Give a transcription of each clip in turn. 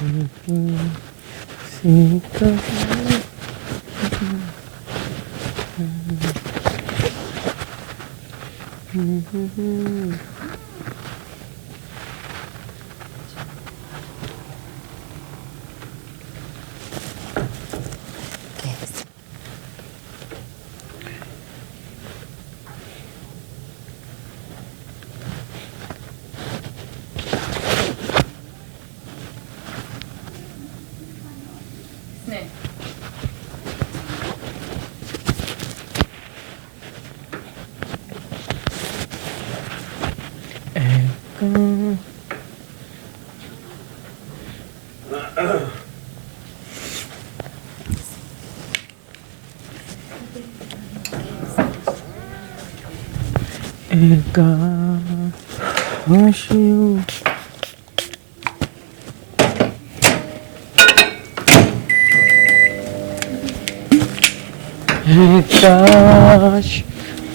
काश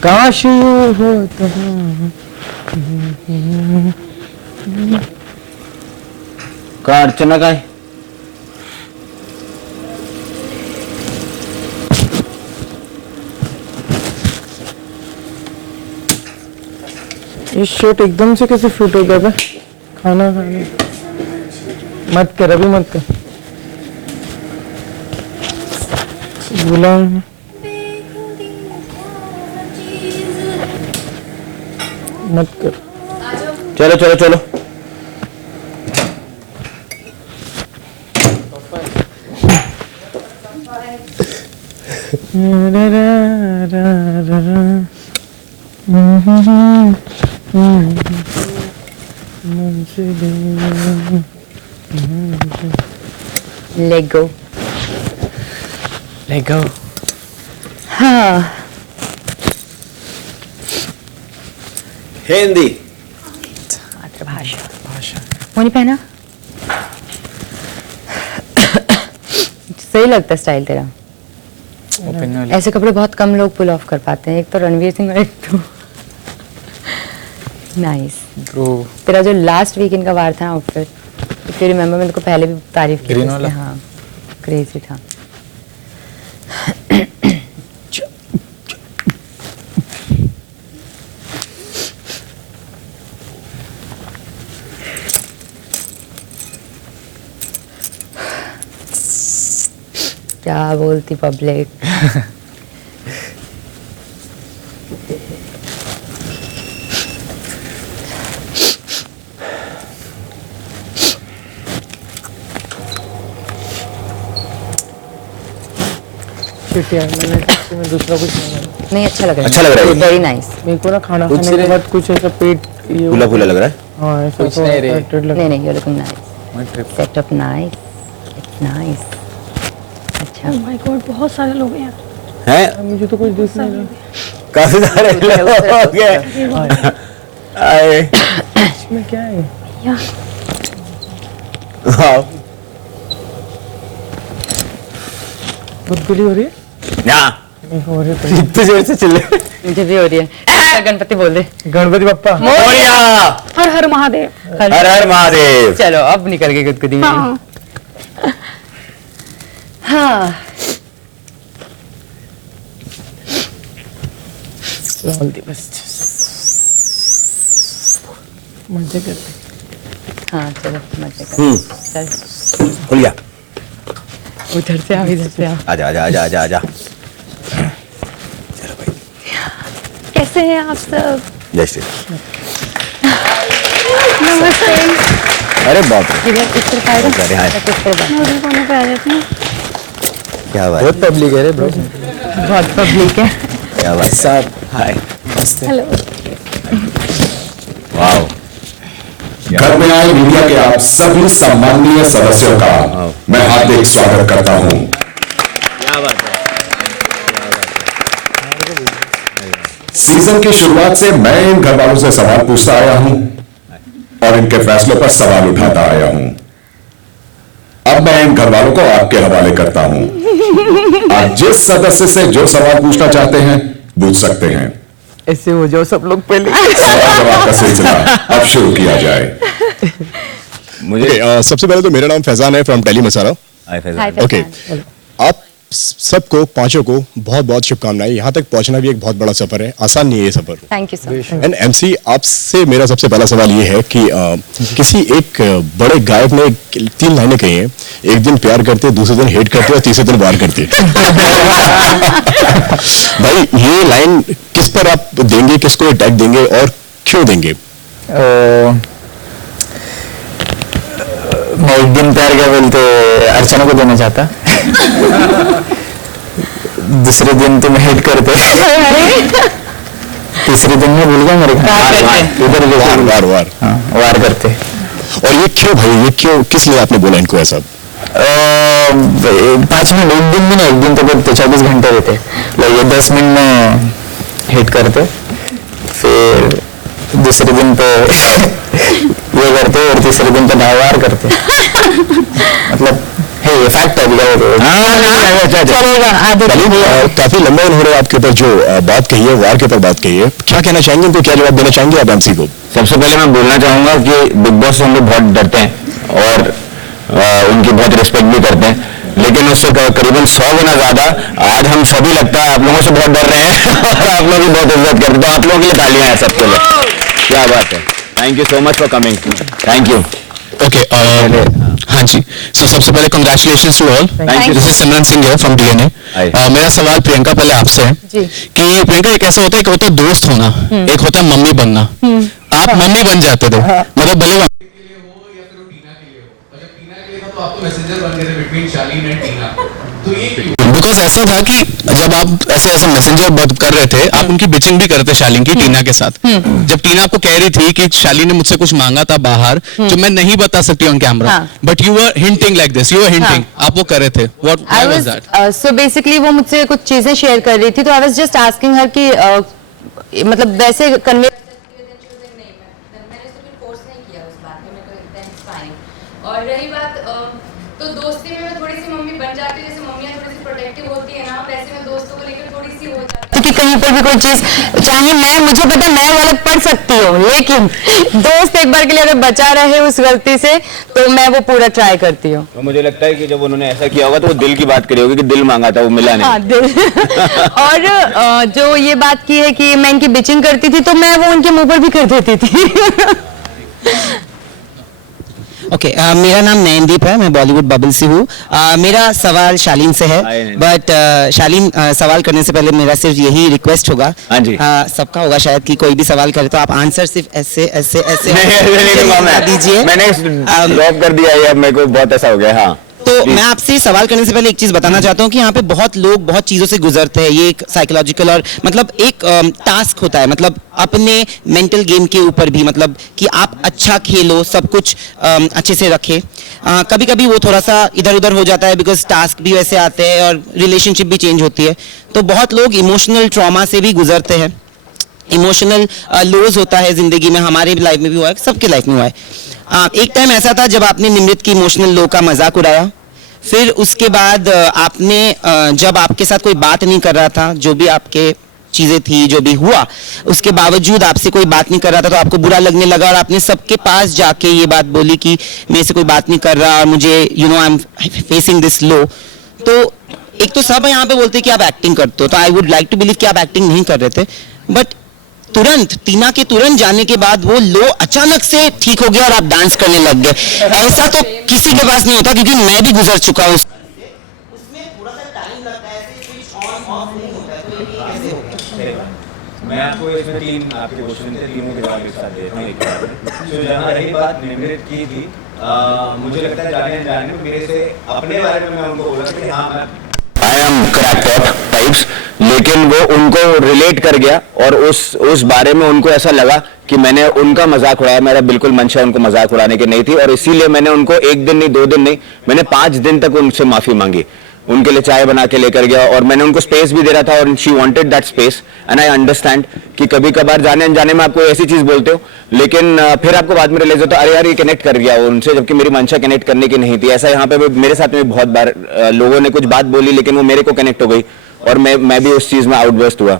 काश यूं होता का अर्चना काय ये शर्ट एकदम से कैसे फिट हो गया था? खाना खाने मत कर, अभी मत कर, बुला मत कर। चलो चलो चलो Let go. Let go. हाँ हिंदी मातृभाषा भाषा वो नहीं पहना सही लगता स्टाइल तेरा। ऐसे कपड़े बहुत कम लोग पुल ऑफ कर पाते हैं, एक तो रणवीर सिंह और एक तो नाइस। तेरा जो लास्ट वीकेंड का वार था आउटफिट, इफ यू रिमेम्बर, मैंने को पहले भी तारीफ की थी। हाँ क्रेजी था। क्या बोलती पब्लिक। मैं दूसरा कुछ नहीं अच्छा लग रहा है। अच्छा लग रहा है। Very nice. मेरे को ना खाना खाने के बाद कुछ ऐसा पेट फूला फूला लग रहा है। हाँ ऐसा कुछ नहीं रे। नहीं नहीं you looking nice. Set up nice, it's nice. अच्छा ओह माय गॉड, बहुत सारे लोग हैं हैं मुझे तो कुछ दिख नहीं रहा। काफी सारे लोग हो गए। आए इसमें क्या है? या वाओ बुद्धि हो रही है? ना नहीं हो रही है। इतने जोर से चिल्ले मुझे भी हो रही है। अच्छा, गणपति बोल दे। गणपति बप्पा। मोरिया हर हर महादेव। हर हर महादेव। चलो अब निकल गई गुदगुदी मेरी। हाँ हाँ ऑल द बेस्ट। मजे करते। हाँ चलो मजे कर। चल खुल गया। उधर से आओ, इधर से आओ। आजा आजा आजा आजा आजा। कैसे हैं आप सब? जय श्री। नमस्ते। अरे बाप रे इधर किस तरफ आएगा? अरे हाँ किस तरफ? मुझे कौन कह रहे थे? क्या बात बहुत पब्लिक है रे ब्रो। बहुत पब्लिक है। क्या बात साहब हाय नमस्ते। हेलो। वाओ घर में आए मीडिया के आप सभी सम्माननीय सदस्यों का मैं हार्दिक स्वागत करता हूं। क्या बात है। सीजन की शुरुआत से मैं इन घर वालों से सवाल पूछता आया हूं और इनके फैसलों पर सवाल उठाता आया हूं। अब मैं इन घर वालों को आपके हवाले करता हूं। आप जिस सदस्य से जो सवाल पूछना चाहते हैं पूछ सकते हैं। ऐसे हो जाओ सब लोग पहले। सवाल जवाब का सिलसिला अब शुरू किया जाए। मुझे सबसे पहले तो मेरा नाम फैजान है from Tele Masala. Hi, okay, Faisan. आप सबको पांचों को बहुत बहुत शुभकामनाएं। यहाँ तक पहुँचना भी एक बहुत बड़ा सफर है, आसान नहीं है ये सफर। Thank you so much. And MC, आपसे मेरा सबसे पहला सवाल ये है कि किसी एक बड़े गायक ने 3 लाइनें कही हैं, एक दिन प्यार करते, दूसरे दिन हेट करते और तीसरे दिन वार करते। भाई ये लाइन किस पर आप देंगे, किसको अटैक देंगे और क्यों देंगे? मैं एक दिन प्यार क्या बोलते अर्चना को देना चाहता। दूसरे दिन तुम हेट करते, तीसरे दिन में भूल गया मेरे इधर वार वार वार करते। और ये क्यों भाई, ये क्यों, किस लिए आपने बोला इनको ऐसा? 5 मिनट, एक दिन भी नहीं, एक दिन तो बोलते 24 घंटे रहते, ये 10 मिनट में हिट करते, फिर दूसरे दिन पे ये करते और तीसरे दिन पे वार करते। मतलब है ये फैक्ट है। काफी लंबा हो रहा है आपके ऊपर, जो बात कही है वार के ऊपर बात कही है, क्या कहना चाहेंगे उनको, क्या जवाब देना चाहेंगे आप एमसी को? सबसे पहले मैं बोलना चाहूंगा कि बिग बॉस से हम लोग बहुत डरते हैं और उनकी बहुत रिस्पेक्ट भी करते हैं, लेकिन उससे करीबन 100 गुना ज्यादा आज हम सभी लगता है आप लोगों से बहुत डर रहे हैं और आप लोग भी बहुत इज्जत करते हैं। तो आप लोगों के लिए तालियां हैं सबके लिए, क्या बात है। Thank you so much for coming, thank you. Okay, हाँ जी, सो सबसे पहले congratulations to all. Thank you. This is Simran Singh here from DNA. मेरा सवाल प्रियंका पहले आपसे है कि प्रियंका, एक ऐसा होता है, एक होता है दोस्त होना, एक होता है मम्मी बनना। आप मम्मी बन जाते थे, मतलब भले बिकॉज ऐसा था कि जब आप ऐसे मैसेंजर बात कर रहे थे, आप उनकी बिचिंग भी करते शालीन की टीना के साथ। जब टीना आपको कह रही थी कि शालीन ने मुझसे कुछ मांगा था बाहर जो मैं नहीं बता सकती on camera, but you were hinting like this, you were hinting, आप वो कर रहे थे, what was that? So basically वो मुझसे कुछ चीजें शेयर कर रही थी, तो आई वाज जस्ट आस्किंग हर कि मतलब वैसे कन्वे और रही बात तो दोस्ती में मैं थोड़ी सी मम्मी बन जाती हूँ, जैसे मम्मियाँ थोड़ी सी प्रोटेक्टिव होती है ना, वैसे मैं दोस्तों को लेकर थोड़ी सी हो जाती हूँ कि कहीं पर भी कोई चीज चाहे मुझे पता मैं गलत पढ़ सकती हूँ, लेकिन दोस्त एक बार के लिए अगर बचा रहे उस गलती से तो मैं वो पूरा ट्राई करती हूँ। तो मुझे लगता है कि जब उन्होंने ऐसा किया होगा तो वो दिल की बात करी होगी कि दिल मांगा था, वो मिला नहीं। हाँ, दिल। और जो ये बात की है कि मैं इनकी बिचिंग करती थी, तो मैं वो उनके मुंह पर भी कर देती थी। ओके, मेरा नाम नयनदीप है, मैं बॉलीवुड बबल से हूँ। मेरा सवाल शालीन से है, बट शालीन सवाल करने से पहले मेरा सिर्फ यही रिक्वेस्ट होगा, हाँ जी, सबका होगा शायद, कि कोई भी सवाल करे तो आप आंसर सिर्फ ऐसे ऐसे ऐसे दीजिए। मैंने ड्रॉप कर दिया है, मेरे को बहुत ऐसा हो गया। हाँ, तो मैं आपसे सवाल करने से पहले एक चीज बताना चाहता हूँ कि यहाँ पे बहुत लोग बहुत चीजों से गुजरते हैं, ये एक साइकोलॉजिकल और मतलब एक टास्क होता है, मतलब अपने मेंटल गेम के ऊपर भी, मतलब कि आप अच्छा खेलो, सब कुछ अच्छे से रखें। कभी कभी वो थोड़ा सा इधर उधर हो जाता है, बिकॉज टास्क भी वैसे आते हैं और रिलेशनशिप भी चेंज होती है, तो बहुत लोग इमोशनल ट्रॉमा से भी गुजरते हैं, इमोशनल लॉस होता है जिंदगी में, हमारे लाइफ में भी हुआ है, सबके लाइफ में हुआ है। एक टाइम ऐसा था जब आपने निमृत की इमोशनल लो का मजाक उड़ाया, फिर उसके बाद आपने जब आपके साथ कोई बात नहीं कर रहा था, जो भी आपके चीजें थी, जो भी हुआ, उसके बावजूद आपसे कोई बात नहीं कर रहा था, तो आपको बुरा लगने लगा और आपने सबके पास जाके ये बात बोली कि मेरे से कोई बात नहीं कर रहा और मुझे I am facing this low. तो एक तो सब यहाँ पे बोलते कि आप एक्टिंग करते हो, तो I would like to believe कि आप एक्टिंग नहीं कर रहे थे, बट तुरंत टीना के तुरंत जाने के बाद वो लो अचानक से ठीक हो गया और आप डांस करने लग गए। ऐसा तो किसी के पास नहीं होता, क्योंकि मैं भी गुजर चुका हूँ। मैं आपको इसमें 3 आपके क्वेश्चन थे, तीनों के जवाब एक साथ देता हूँ एक बार। तो जहाँ रही बात निमृत की थी, मुझे लगता है जाने अनजाने में मेरे से अपने बारे में मैं उनको बोला कि हाँ मैं आई एम क्रैकपॉट टाइप्स, लेकिन वो उनको रिलेट कर गया और उस बारे में उनको ऐसा लगा कि मैंने उनका मजाक उड़ाया। मेरा बिल्कुल मंशा उनको मजाक उड़ाने की नहीं थी और इसीलिए मैंने उनको 1 दिन नहीं 2 दिन नहीं, मैंने 5 दिन तक उनसे माफी मांगी, उनके लिए चाय बना के लेकर गया और मैंने उनको स्पेस भी दे रहा था और she wanted that space and I understand कि कभी कभार जाने अनजाने में आपको ऐसी चीज बोलते हो, लेकिन फिर आपको बाद में रियलाइज होता है अरे यार ये कनेक्ट कर गया उनसे, जबकि मेरी मंशा कनेक्ट करने की नहीं थी। ऐसा यहाँ पे मेरे साथ में बहुत बार लोगों ने कुछ बात बोली लेकिन वो मेरे को कनेक्ट हो गई और मैं भी उस चीज में आउटबर्स्ट हुआ।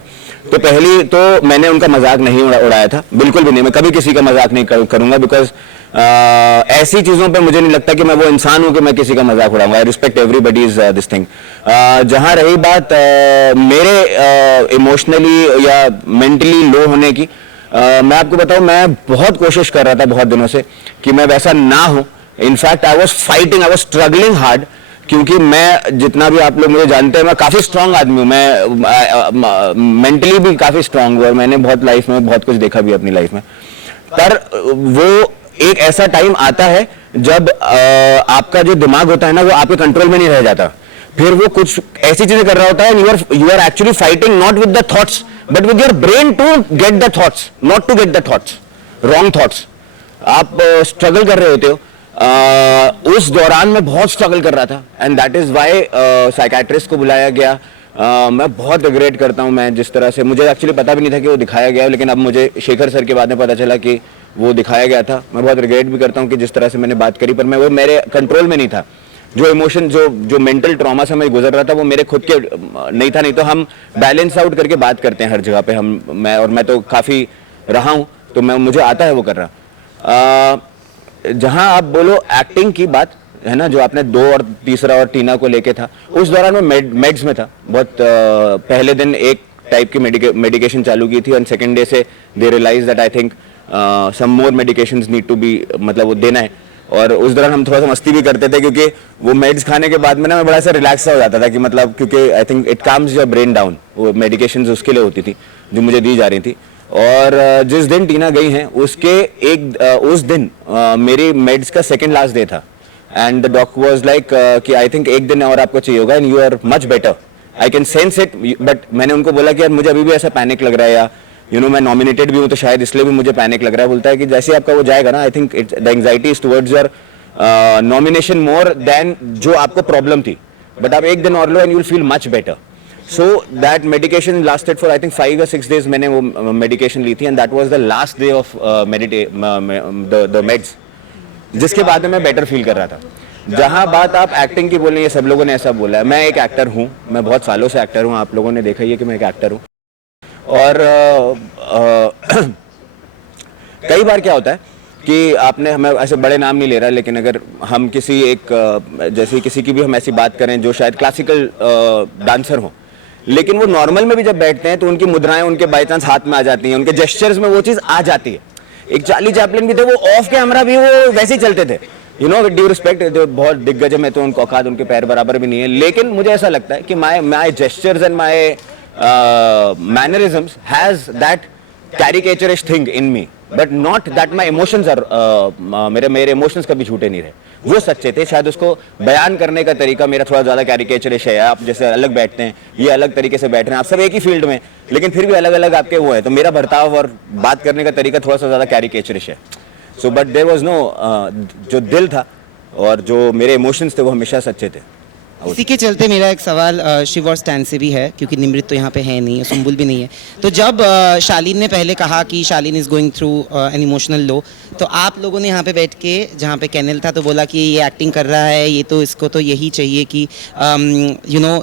तो पहली तो मैंने उनका मजाक नहीं उड़ाया था, बिल्कुल भी नहीं, मैं कभी किसी का मजाक नहीं करूंगा, बिकॉज ऐसी चीजों पे मुझे नहीं लगता कि मैं वो इंसान हूं कि मैं किसी का मजाक उड़ाऊंगा। I respect everybody's this thing. जहां रही बात मेरे इमोशनली या मेंटली लो होने की, मैं आपको बताऊं, मैं बहुत कोशिश कर रहा था बहुत दिनों से कि मैं वैसा ना हूं। In fact I was fighting, I was struggling hard, क्योंकि मैं, जितना भी आप लोग मुझे जानते हैं, मैं काफी स्ट्रांग आदमी हूं, मैं मेंटली भी काफी स्ट्रांग हूं और मैंने बहुत लाइफ में बहुत कुछ देखा भी अपनी लाइफ में। पर वो एक ऐसा टाइम आता है जब आपका जो दिमाग होता है ना, वो आपके कंट्रोल में नहीं रह जाता। फिर वो कुछ ऐसी चीजें कर रहा होता है, you are actually fighting not with the thoughts but with your brain to get the thoughts, not to get the thoughts, wrong thoughts. आप स्ट्रगल कर रहे होते हो। उस दौरान मैं बहुत स्ट्रगल कर रहा था and that is why psychiatrist को बुलाया गया। मैं बहुत रिग्रेट करता हूं, मैं जिस तरह से, मुझे एक्चुअली पता भी नहीं था कि वो दिखाया गया, लेकिन अब मुझे शेखर सर के बाद में पता चला कि वो दिखाया गया था। मैं बहुत रिग्रेट भी करता हूं कि जिस तरह से मैंने बात करी, पर मैं वो मेरे कंट्रोल में नहीं था। जो इमोशन, जो मेंटल ट्रॉमा से मैं गुजर रहा था, वो मेरे खुद के नहीं था। नहीं तो हम बैलेंस आउट करके बात करते हैं हर जगह पे, मैं तो काफी रहा हूं, तो मुझे आता है वो कर रहा। जहां आप बोलो एक्टिंग की बात है ना, जो आपने 2 और तीसरा और टीना को लेके था, उस दौरान मैं मेड्स में था बहुत। पहले दिन एक टाइप की मेडिकेशन चालू की थी और सेकंड डे से they realise that I think some more medications need to be, मतलब वो देना है। और उस दौरान हम थोड़ा सा मस्ती भी करते थे, क्योंकि वो मेड्स खाने के बाद में ना मैं बड़ा सा रिलैक्स हो जाता था कि मतलब, क्योंकि I think it calms your brain down. वो मेडिकेशंस उसके लिए होती थी जो मुझे दी जा रही थी। और जिस दिन टीना गई हैं उसके उस दिन मेरी मेड्स का सेकंड लास्ट डे था and the doctor was like कि आई थिंक एक दिन और आपको चाहिए होगा and you are much better, I can sense it. But मैंने उनको बोला कि यार मुझे अभी भी ऐसा पैनिक लग रहा है, या मैं नॉमिनेटेड भी हूं तो शायद इसलिए भी मुझे पैनिक लग रहा है। बोलता है कि जैसे आपका वो जाएगा ना, I think the anxiety is towards your nomination more than जो आपको प्रॉब्लम थी, बट आप एक दिन और लो and you will feel much better. So that medication lasted for I think 5 or 6 days. मैंने वो medication ली थी and that was the last day of the meds, जिसके बाद में मैं better feel कर रहा था। जहाँ बात आप एक्टिंग की बोल रहे हैं, ये सब लोगों ने ऐसा बोला है, मैं एक एक्टर हूँ, मैं बहुत सालों से एक्टर हूँ, आप लोगों ने देखा ही है कि मैं एक एक्टर हूँ। और कई बार क्या होता है कि आपने, हमें ऐसे बड़े नाम नहीं ले रहा, लेकिन अगर हम किसी एक जैसे किसी की भी हम ऐसी बात करें जो शायद क्लासिकल डांसर हो, लेकिन वो नॉर्मल में भी जब बैठते हैं तो उनकी मुद्राएं उनके बाई चांस हाथ में आ जाती हैं, उनके जेस्चर्स में वो चीज आ जाती है। एक चार्ली चैपलिन भी थे, वो ऑफ कैमरा भी वो वैसे ही चलते थे, विद ड्यू रिस्पेक्ट, जो बहुत दिग्गज है, तो उनका औकात उनके पैर बराबर भी नहीं है, लेकिन मुझे ऐसा लगता है कि my gestures and my mannerisms has that caricaturish thing in me, but not that my emotions are, मेरे इमोशंस कभी झूठे नहीं रहे, वो सच्चे थे। शायद उसको बयान करने का तरीका मेरा थोड़ा ज्यादा कैरिकेचरिश है। आप जैसे अलग बैठते हैं, ये अलग तरीके से बैठ रहे हैं, आप सब एक ही फील्ड में, लेकिन फिर भी अलग अलग आपके वो है, तो मेरा बर्ताव और बात करने का तरीका थोड़ा सा ज्यादा कैरिकेचरिश है। So but there was no, जो दिल था और जो मेरे इमोशंस थे वो हमेशा सच्चे थे। इसी के चलते मेरा एक सवाल शिव और स्टैन से भी है, क्योंकि निमृत तो यहाँ पे है नहीं है, सुम्बुल भी नहीं है। तो जब शालीन ने पहले कहा कि Shalin is going through an emotional low, तो आप लोगों ने यहाँ पे बैठ के, जहाँ पे कैनल था, तो बोला कि ये एक्टिंग कर रहा है, ये तो इसको तो यही चाहिए कि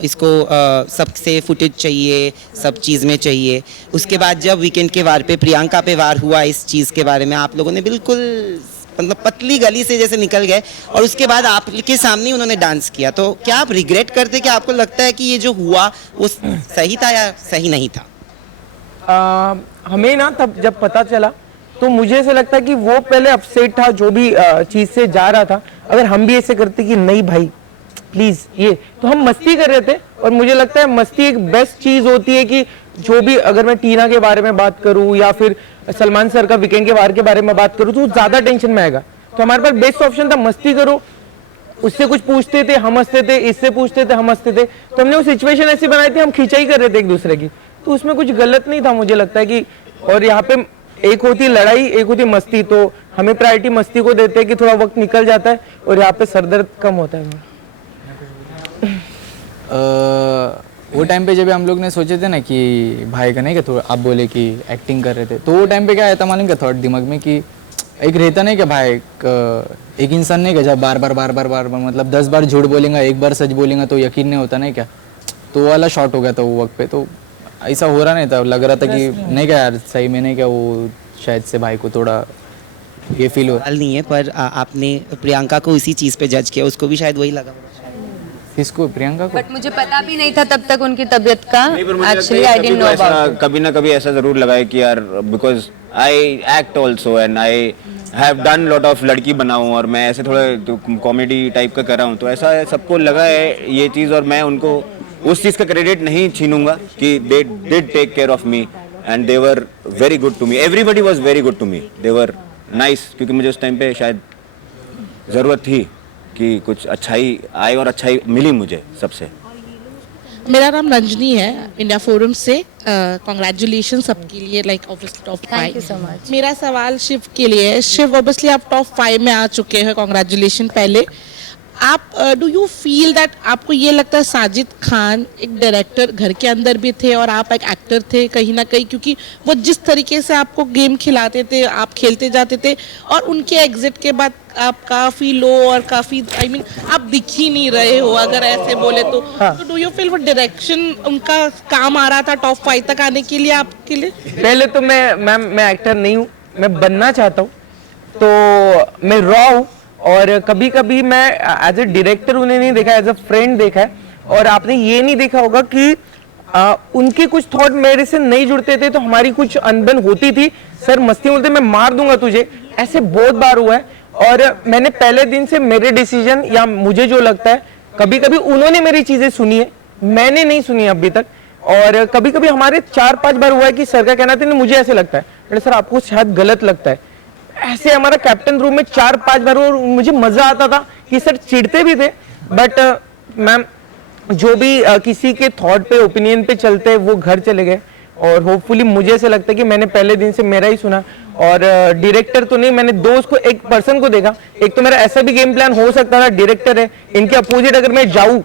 इसको सबसे फुटेज चाहिए, सब चीज़ में चाहिए। उसके बाद जब वीकेंड के वार पे प्रियंका पे वार हुआ इस चीज़ के बारे में, आप लोगों ने बिल्कुल मतलब पतली गली से जैसे निकल गए, और उसके बाद आपके सामने उन्होंने डांस किया। तो क्या आप रिग्रेट करते कि आपको लगता है कि ये जो हुआ वो सही था या सही नहीं था? हमें ना तब जब पता चला तो मुझे ऐसा लगता है कि वो पहले अपसेट था जो भी चीज से जा रहा था। अगर हम भी ऐसे करते कि नहीं भाई प्लीज ये, तो हम मस्ती कर रहे थे। और मुझे लगता है मस्ती एक बेस्ट चीज होती है कि जो भी, अगर मैं टीना के बारे में बात करूं या फिर सलमान सर का वीकेंड के वार के बारे में बात करूं, तो ज्यादा टेंशन में आएगा। तो हमारे पास बेस्ट ऑप्शन था मस्ती करो। उससे कुछ पूछते थे हम हंसते थे, इससे पूछते थे हम हंसते थे, तो हमने वो सिचुएशन ऐसी बनाई थी, हम खिंचाई कर रहे थे एक दूसरे की, तो उसमें कुछ गलत नहीं था मुझे लगता है कि। और यहाँ पे एक होती लड़ाई, एक होती मस्ती, तो हमें प्रायोरिटी मस्ती को देते हैं कि थोड़ा वक्त निकल जाता है और यहाँ पे सरदर्द कम होता है। वो टाइम पे जब हम लोग ने सोचे थे ना कि भाई का नहीं, कि थोड़ा आप बोले कि एक्टिंग कर रहे थे, तो वो टाइम पे क्या आया था मालूम क्या थॉट दिमाग में, कि एक रहता नहीं क्या भाई, एक इंसान नहीं क्या जब बार बार मतलब 10 बार झूठ बोलेगा, एक बार सच बोलेगा तो यकीन नहीं होता नहीं क्या, तो वो वाला शॉट हो गया था वो वक्त पे। तो ऐसा हो रहा नहीं था, लग रहा था कि नहीं क्या यार सही में नहीं क्या, वो शायद से भाई को थोड़ा ये फील हो सवाल नहीं है, पर आपने प्रियंका को इसी चीज़ पे जज किया, उसको भी शायद वही लगा। किसको? प्रियंका को? बट मुझे पता भी नहीं था तब तक उनकी तबीयत का। नहीं, पर मुझे लगता एक्चुअली है आई कभी डिडंट तो नो ऐसा अबाउट। कभी ना कभी ऐसा जरूर लगा है कि यार, because I act also and I have done lot of लड़की बना हूँ, और मैं ऐसे थोड़ा कॉमेडी टाइप का कर रहा हूँ, तो ऐसा सबको लगा है ये चीज़, और मैं उनको उस चीज़ का क्रेडिट नहीं छीनूंगा कि they did take care of me and they were very good to me, everybody was very good to me, they were nice, क्योंकि मुझे उस टाइम पे शायद ज़रूरत थी कि कुछ अच्छाई आए, और अच्छाई मिली मुझे सबसे। मेरा नाम रंजनी है, इंडिया फोरम से। कॉन्ग्रेचुलेशन सबके लिए, like obviously top 5। Thank you so much. मेरा सवाल शिव के लिए है। शिव, ऑब्वियसली आप टॉप 5 में आ चुके हैं, कॉन्ग्रेचुलेशन। पहले आप डू यू फील दैट, आपको ये लगता है साजिद खान एक डायरेक्टर घर के अंदर भी थे और आप एक एक्टर थे कहीं ना कहीं, क्योंकि वो जिस तरीके से आपको गेम खिलाते थे, आप खेलते जाते थे, और उनके एग्जिट के बाद आप काफ़ी लो और काफ़ी आप दिख ही नहीं रहे हो, अगर ऐसे बोले तो। डू यू फील वो डायरेक्शन उनका काम आ रहा था टॉप 5 तक आने के लिए आपके लिए? पहले तो मैं एक्टर नहीं हूँ, मैं बनना चाहता हूँ, तो मैं रॉ हूँ, और कभी कभी मैं एज ए डायरेक्टर उन्हें नहीं देखा, एज ए फ्रेंड देखा है। और आपने ये नहीं देखा होगा कि उनके कुछ थॉट मेरे से नहीं जुड़ते थे, तो हमारी कुछ अनबन होती थी। सर मस्ती बोलते मैं मार दूंगा तुझे, ऐसे बहुत बार हुआ है। और मैंने पहले दिन से मेरे डिसीजन, या मुझे जो लगता है, कभी कभी उन्होंने मेरी चीजें सुनी है, मैंने नहीं सुनी अभी तक। और कभी कभी हमारे 4-5 बार हुआ है कि सर का कहना था, मुझे ऐसे लगता है, अरे सर आपको शायद गलत लगता है। ऐसे हमारा कैप्टन रूम में 4-5 बार, और मुझे मजा आता था कि सर चिढ़ते भी थे, बट मैम जो भी किसी के थॉट पे, ओपिनियन पे चलते वो घर चले गए। और होपफुली मुझे ऐसे लगता है कि मैंने पहले दिन से मेरा ही सुना, और डायरेक्टर तो नहीं, मैंने दोस्त को, एक पर्सन को देखा। एक तो मेरा ऐसा भी गेम प्लान हो सकता था, डायरेक्टर है, इनके अपोजिट अगर मैं जाऊं,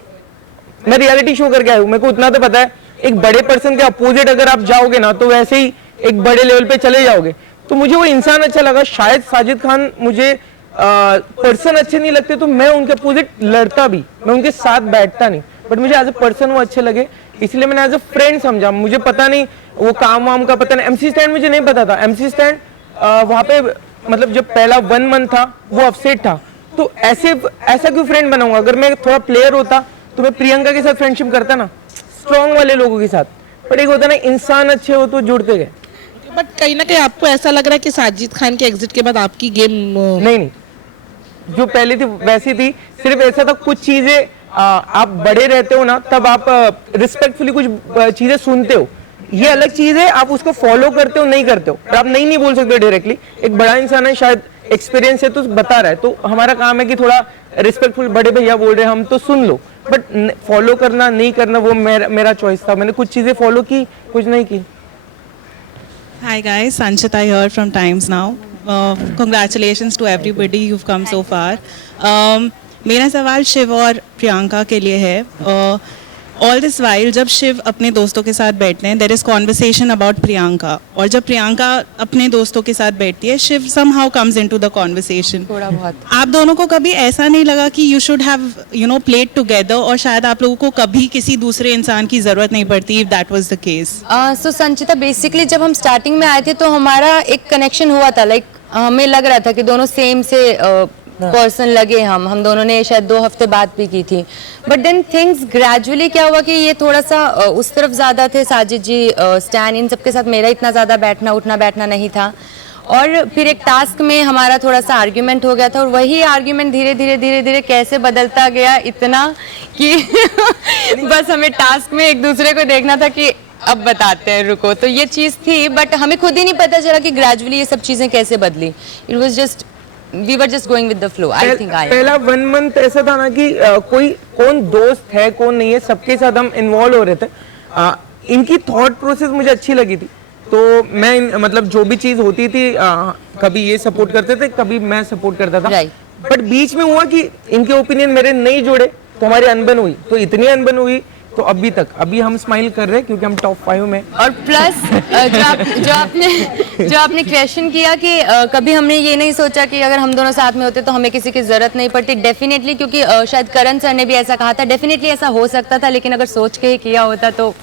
मैं रियलिटी शो करके आया हूं, मेरे को उतना तो पता है, एक बड़े पर्सन के अपोजिट अगर आप जाओगे ना, तो वैसे ही एक बड़े लेवल पे चले जाओगे। तो मुझे वो इंसान अच्छा लगा। शायद साजिद खान मुझे पर्सन अच्छे नहीं लगते, तो मैं उनके अपोजिट लड़ता भी, मैं उनके साथ बैठता नहीं, बट मुझे एज ए पर्सन वो अच्छे लगे, इसलिए मैंने एज ए फ्रेंड समझा। मुझे पता नहीं वो काम वाम का पता नहीं। MC स्टैंड मुझे नहीं पता था। MC स्टैंड वहाँ पे मतलब जब पहला 1 मंथ था, वो अपसेट था, तो ऐसा क्यों फ्रेंड बनाऊंगा? अगर मैं थोड़ा प्लेयर होता तो मैं प्रियंका के साथ फ्रेंडशिप करता ना, स्ट्रॉन्ग वाले लोगों के साथ। बट एक होता ना, इंसान अच्छे हो तो जुड़ते गए। बट कहीं ना कहीं आपको ऐसा लग रहा है कि साजिद खान के एग्जिट के बाद आपकी गेम नहीं, जो पहले थी वैसी थी। सिर्फ ऐसा था, कुछ चीजें आप बड़े रहते हो ना, तब आप रिस्पेक्टफुली कुछ चीजें सुनते हो, ये अलग चीज है। आप उसको फॉलो करते हो, नहीं करते हो, और आप नहीं बोल सकते डायरेक्टली। एक बड़ा इंसान है, शायद एक्सपीरियंस है तो बता रहा है, तो हमारा काम है कि थोड़ा रिस्पेक्टफुल, बड़े भैया बोल रहे हैं हम तो सुन लो, बट फॉलो करना नहीं करना वो मेरा चॉइस था। मैंने कुछ चीजें फॉलो की, कुछ नहीं की। Hi guys, Sanchita here from Times Now. Congratulations to everybody you've come so far. मेरा सवाल शिव और प्रियंका के लिए है। ऑल दिस वाइल जब शिव अपने दोस्तों के साथ बैठते हैं, there is conversation about Priyanka, और जब प्रियंका अपने दोस्तों के साथ बैठती है, Shiv somehow comes into the conversation. थोड़ा बहुत आप दोनों को कभी ऐसा नहीं लगा कि you should have played together, और शायद आप लोगों को कभी किसी दूसरे इंसान की जरूरत नहीं पड़ती, if that was the case? So Sanchita, basically जब हम स्टार्टिंग में आए थे तो हमारा एक कनेक्शन हुआ था, लाइक हमें लग रहा था कि दोनों सेम से पर्सन लगे। हम दोनों ने शायद 2 हफ्ते बाद भी की थी, बट देन थिंग्स ग्रेजुअली क्या हुआ कि ये थोड़ा सा उस तरफ ज़्यादा थे। साजिद जी, स्टैन, इन सबके साथ मेरा इतना ज़्यादा उठना बैठना नहीं था, और फिर एक टास्क में हमारा थोड़ा सा आर्ग्यूमेंट हो गया था, और वही आर्ग्यूमेंट धीरे धीरे कैसे बदलता गया, इतना कि बस हमें टास्क में एक दूसरे को देखना था कि अब बताते हैं, रुको। तो ये चीज़ थी, बट हमें खुद ही नहीं पता चला कि ग्रेजुअली ये सब चीज़ें कैसे बदली। It was just, we were just going with the flow. I think पहला 1 मंथ ऐसा था ना कि कौन दोस्त है कौन नहीं है, सबके साथ हम इन्वॉल्व हो रहे थे। इनकी थॉट प्रोसेस मुझे अच्छी लगी थी, तो मैं मतलब जो भी चीज होती थी, कभी ये सपोर्ट करते थे, कभी मैं सपोर्ट करता था, बट बीच में हुआ कि इनके ओपिनियन मेरे नहीं जुड़े, तो हमारी अनबन हुई। तो इतनी अनबन हुई तो अभी हम स्माइल कर रहे हैं क्योंकि हम टॉप 5 में। और प्लस जो आपने क्वेश्चन किया कि कभी हमने ये नहीं सोचा कि अगर हम दोनों साथ में होते तो हमें किसी की जरूरत नहीं पड़ती। डेफिनेटली, क्योंकि शायद करण सर ने भी ऐसा कहा था, डेफिनेटली ऐसा हो सकता था, लेकिन अगर सोच के ही किया होता तो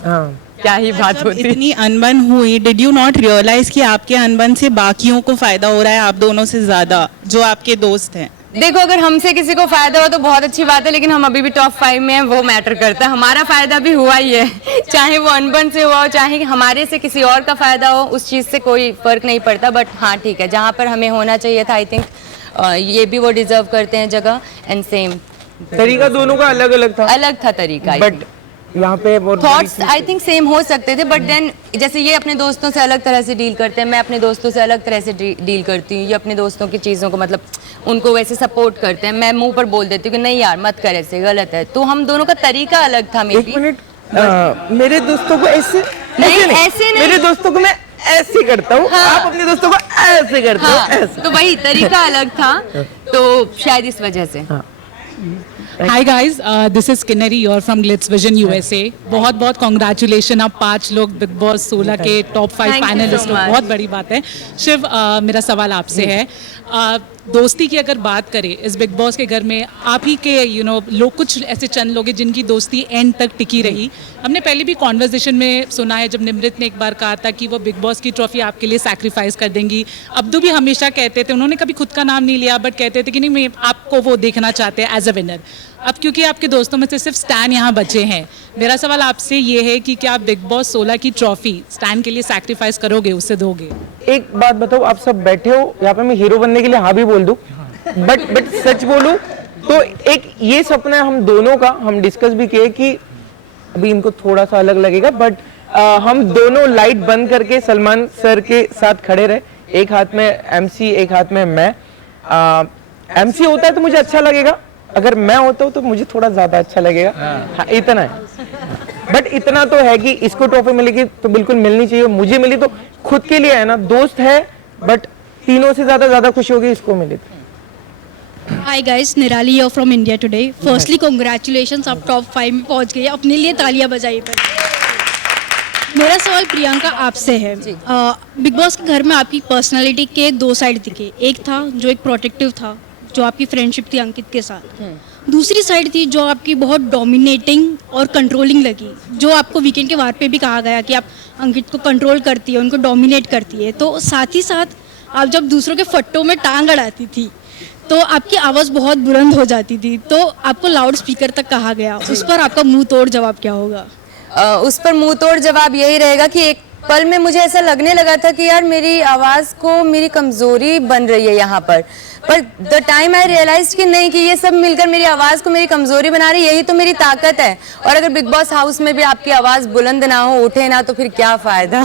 क्या ही बात जब होती। इतनी अनबन हुई, डिड यू नॉट रियलाइज कि आपके अनबन से बाकियों को फायदा हो रहा है, आप दोनों से ज्यादा जो आपके दोस्त हैं? देखो, अगर हमसे किसी को फायदा हो तो बहुत अच्छी बात है, लेकिन हम अभी भी टॉप 5 में हैं, वो मैटर करता है। हमारा फायदा भी हुआ ही है, चाहे वो अनबन से हुआ हो, चाहे हमारे से किसी और का फायदा हो, उस चीज़ से कोई फर्क नहीं पड़ता। बट हाँ ठीक है, जहाँ पर हमें होना चाहिए था, आई थिंक ये भी वो डिजर्व करते हैं जगह। एंड सेम तरीका दोनों का अलग अलग था तरीका, बट यहाँ पे थॉट्स आई थिंक सेम हो सकते थे, बट देन जैसे ये अपने दोस्तों से अलग तरह से डील करते हैं, मैं अपने दोस्तों से अलग तरह से डील करती हूँ। ये अपने दोस्तों की चीज़ों को मतलब उनको वैसे सपोर्ट करते हैं, मैं मुंह पर बोल देती हूँ कि नहीं यार मत कर, ऐसे गलत है। तो हम दोनों का तरीका अलग था। एक मिनट, मेरे दोस्तों को ऐसे ऐसे नहीं, मेरे दोस्तों को मैं ऐसे करता हूँ, हाँ। आप अपने दोस्तों को ऐसे करते हो, हाँ, ऐसे। तो वही तरीका अलग था, तो शायद इस वजह से। Hi guys, this is Kinnari, you are from Glitz vision USA. बहुत बहुत कॉन्ग्रेचुलेशन, आप 5 लोग बिग बॉस 16 के top 5 Thank you finalist so हो, much. बहुत बड़ी बात है। शिव, मेरा सवाल आपसे है, दोस्ती की अगर बात करें इस बिग बॉस के घर में, आप ही के लोग, कुछ ऐसे चंद लोग हैं जिनकी दोस्ती एंड तक टिकी रही। हमने पहले भी कॉन्वर्सेशन में सुना है, जब निमृत ने एक बार कहा था कि वो बिग बॉस की ट्रॉफी आपके लिए सैक्रिफाइस कर देंगी। अब्दू भी हमेशा कहते थे, उन्होंने कभी खुद का नाम नहीं लिया, बट कहते थे कि नहीं, मैं आपको वो देखना चाहते हैं एज अ विनर। अब क्योंकि आपके दोस्तों में से सिर्फ स्टैन यहाँ बचे हैं, मेरा सवाल आपसे ये है कि क्या आप बिग बॉस 16 की ट्रॉफी स्टैन के लिए सैक्रिफाइस करोगे, उससे दोगे? एक बात बताओ, आप सब बैठे हो यहाँ पे, मैं हीरो बनने के लिए हाँ भी बोल दूं, बट सच बोलूं तो एक ये सपना है हम दोनों का, हम डिस्कस भी किए कि अभी इनको थोड़ा सा अलग लगेगा, बट हम दोनों लाइट बंद करके सलमान सर के साथ खड़े रहे, एक हाथ में एमसी एक हाथ में मैं। एमसी होता है तो मुझे अच्छा लगेगा, अगर मैं होता हूँ तो मुझे थोड़ा ज्यादा अच्छा लगेगा। हाँ, इतना है, बट इतना तो है कि इसको ट्रॉफी मिलेगी तो बिल्कुल मिलनी चाहिए, मुझे मिली तो खुद के लिए है ना, दोस्त है, बट तीनों से ज्यादा खुशी होगी इसको मिली। हाय गाइस, निराली here from India today. Firstly, congratulations, आप टॉप 5 में पहुंच गए, अपने लिए तालियां बजाइए पर। मेरा सवाल प्रियंका आपसे है। बिग बॉस के घर में आपकी पर्सनालिटी के 2 साइड दिखे, एक था जो एक प्रोटेक्टिव था, जो आपकी फ्रेंडशिप थी अंकित के साथ, दूसरी साइड थी जो आपकी बहुत डोमिनेटिंग और कंट्रोलिंग लगी, जो आपको वीकेंड के वार पे भी कहा गया कि आप अंकित को कंट्रोल करती है, उनको डोमिनेट करती है। तो साथ ही साथ आप जब दूसरों के फट्टों में टांग अड़ाती थी तो आपकी आवाज़ बहुत बुलंद हो जाती थी, तो आपको लाउड स्पीकर तक कहा गया, उस पर आपका मुंह तोड़ जवाब क्या होगा? उस पर मुंह तोड़ जवाब यही रहेगा कि एक पल में मुझे ऐसा लगने लगा था कि यार मेरी आवाज़ को मेरी कमज़ोरी बन रही है यहाँ पर द टाइम आई रियलाइज कि नहीं, कि ये सब मिलकर मेरी आवाज़ को मेरी कमज़ोरी बना रही है, यही तो मेरी ताकत है। और अगर बिग बॉस हाउस में भी आपकी आवाज़ बुलंद ना हो, उठे ना, तो फिर क्या फ़ायदा।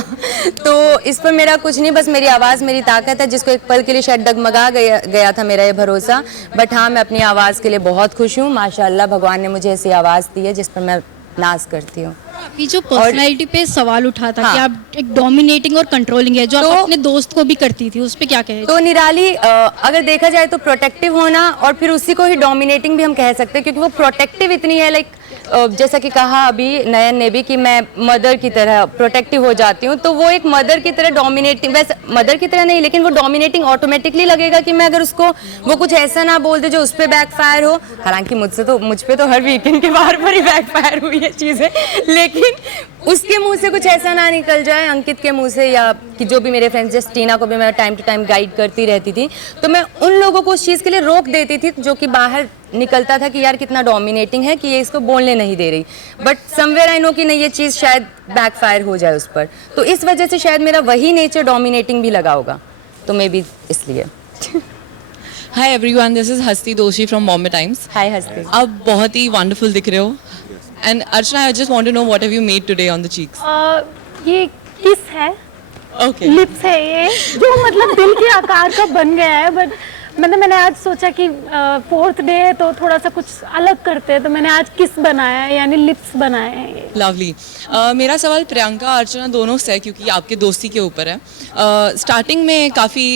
तो इस पर मेरा कुछ नहीं, बस मेरी आवाज़ मेरी ताकत है, जिसको एक पल के लिए शायद डगमगा गया था मेरा ये भरोसा। बट हाँ, मैं अपनी आवाज़ के लिए बहुत खुश हूँ, माशाल्लाह भगवान ने मुझे ऐसी आवाज़ दी है जिस पर मैं नाज करती हूँ। आपकी जो पर्सनैलिटी पे सवाल उठा था कि आप एक डोमिनेटिंग और कंट्रोलिंग है, जो तो आप अपने दोस्त को भी करती थी, उस पे क्या कहे? तो निराली, अगर देखा जाए तो प्रोटेक्टिव होना, और फिर उसी को ही डोमिनेटिंग भी हम कह सकते हैं, क्योंकि वो प्रोटेक्टिव इतनी है, लाइक जैसा कि कहा अभी नयन ने भी कि मैं मदर की तरह प्रोटेक्टिव हो जाती हूँ, तो वो एक मदर की तरह डोमिनेटिंग, वैसे मदर की तरह नहीं, लेकिन वो डोमिनेटिंग ऑटोमेटिकली लगेगा कि मैं अगर उसको वो कुछ ऐसा ना बोल दे जो उस पर बैकफायर हो। हालांकि मुझ पे तो हर वीकेंड के बार पर ही बैकफायर हुई है चीज़ें, लेकिन उसके मुंह से कुछ ऐसा ना निकल जाए, अंकित के मुंह से, या कि जो भी मेरे फ्रेंड्स, जैसे टीना को भी मैं टाइम टू टाइम गाइड करती रहती थी, तो मैं उन लोगों को उस चीज़ के लिए रोक देती थी जो कि बाहर निकलता था कि यार कितना डोमिनेटिंग है कि ये इसको बोलने नहीं दे रही, बट समवेयर आई नो कि नहीं, ये चीज़ शायद बैकफायर हो जाए उस पर, तो इस वजह से शायद मेरा वही नेचर डोमिनेटिंग भी लगा होगा, तो मे बी इसलिए। Hi everyone, this is Hasti Doshi from Bombay Times. Hi Hasti, आप बहुत ही वंडरफुल दिख रहे हो। And Archana, I just want to know what have you made today on the cheeks? ये किस है, ओके, लिप्स है ये, जो मतलब दिल के आकार का बन गया है, बट मैंने आज सोचा कि 4th डे है तो थोड़ा सा कुछ अलग करते हैं, तो मैंने आज किस बनाया है, यानी लिप्स बनाए हैं ये। लवली। मेरा सवाल प्रियंका अर्चना दोनों से है, क्योंकि आपके दोस्ती के ऊपर है। स्टार्टिंग में काफ़ी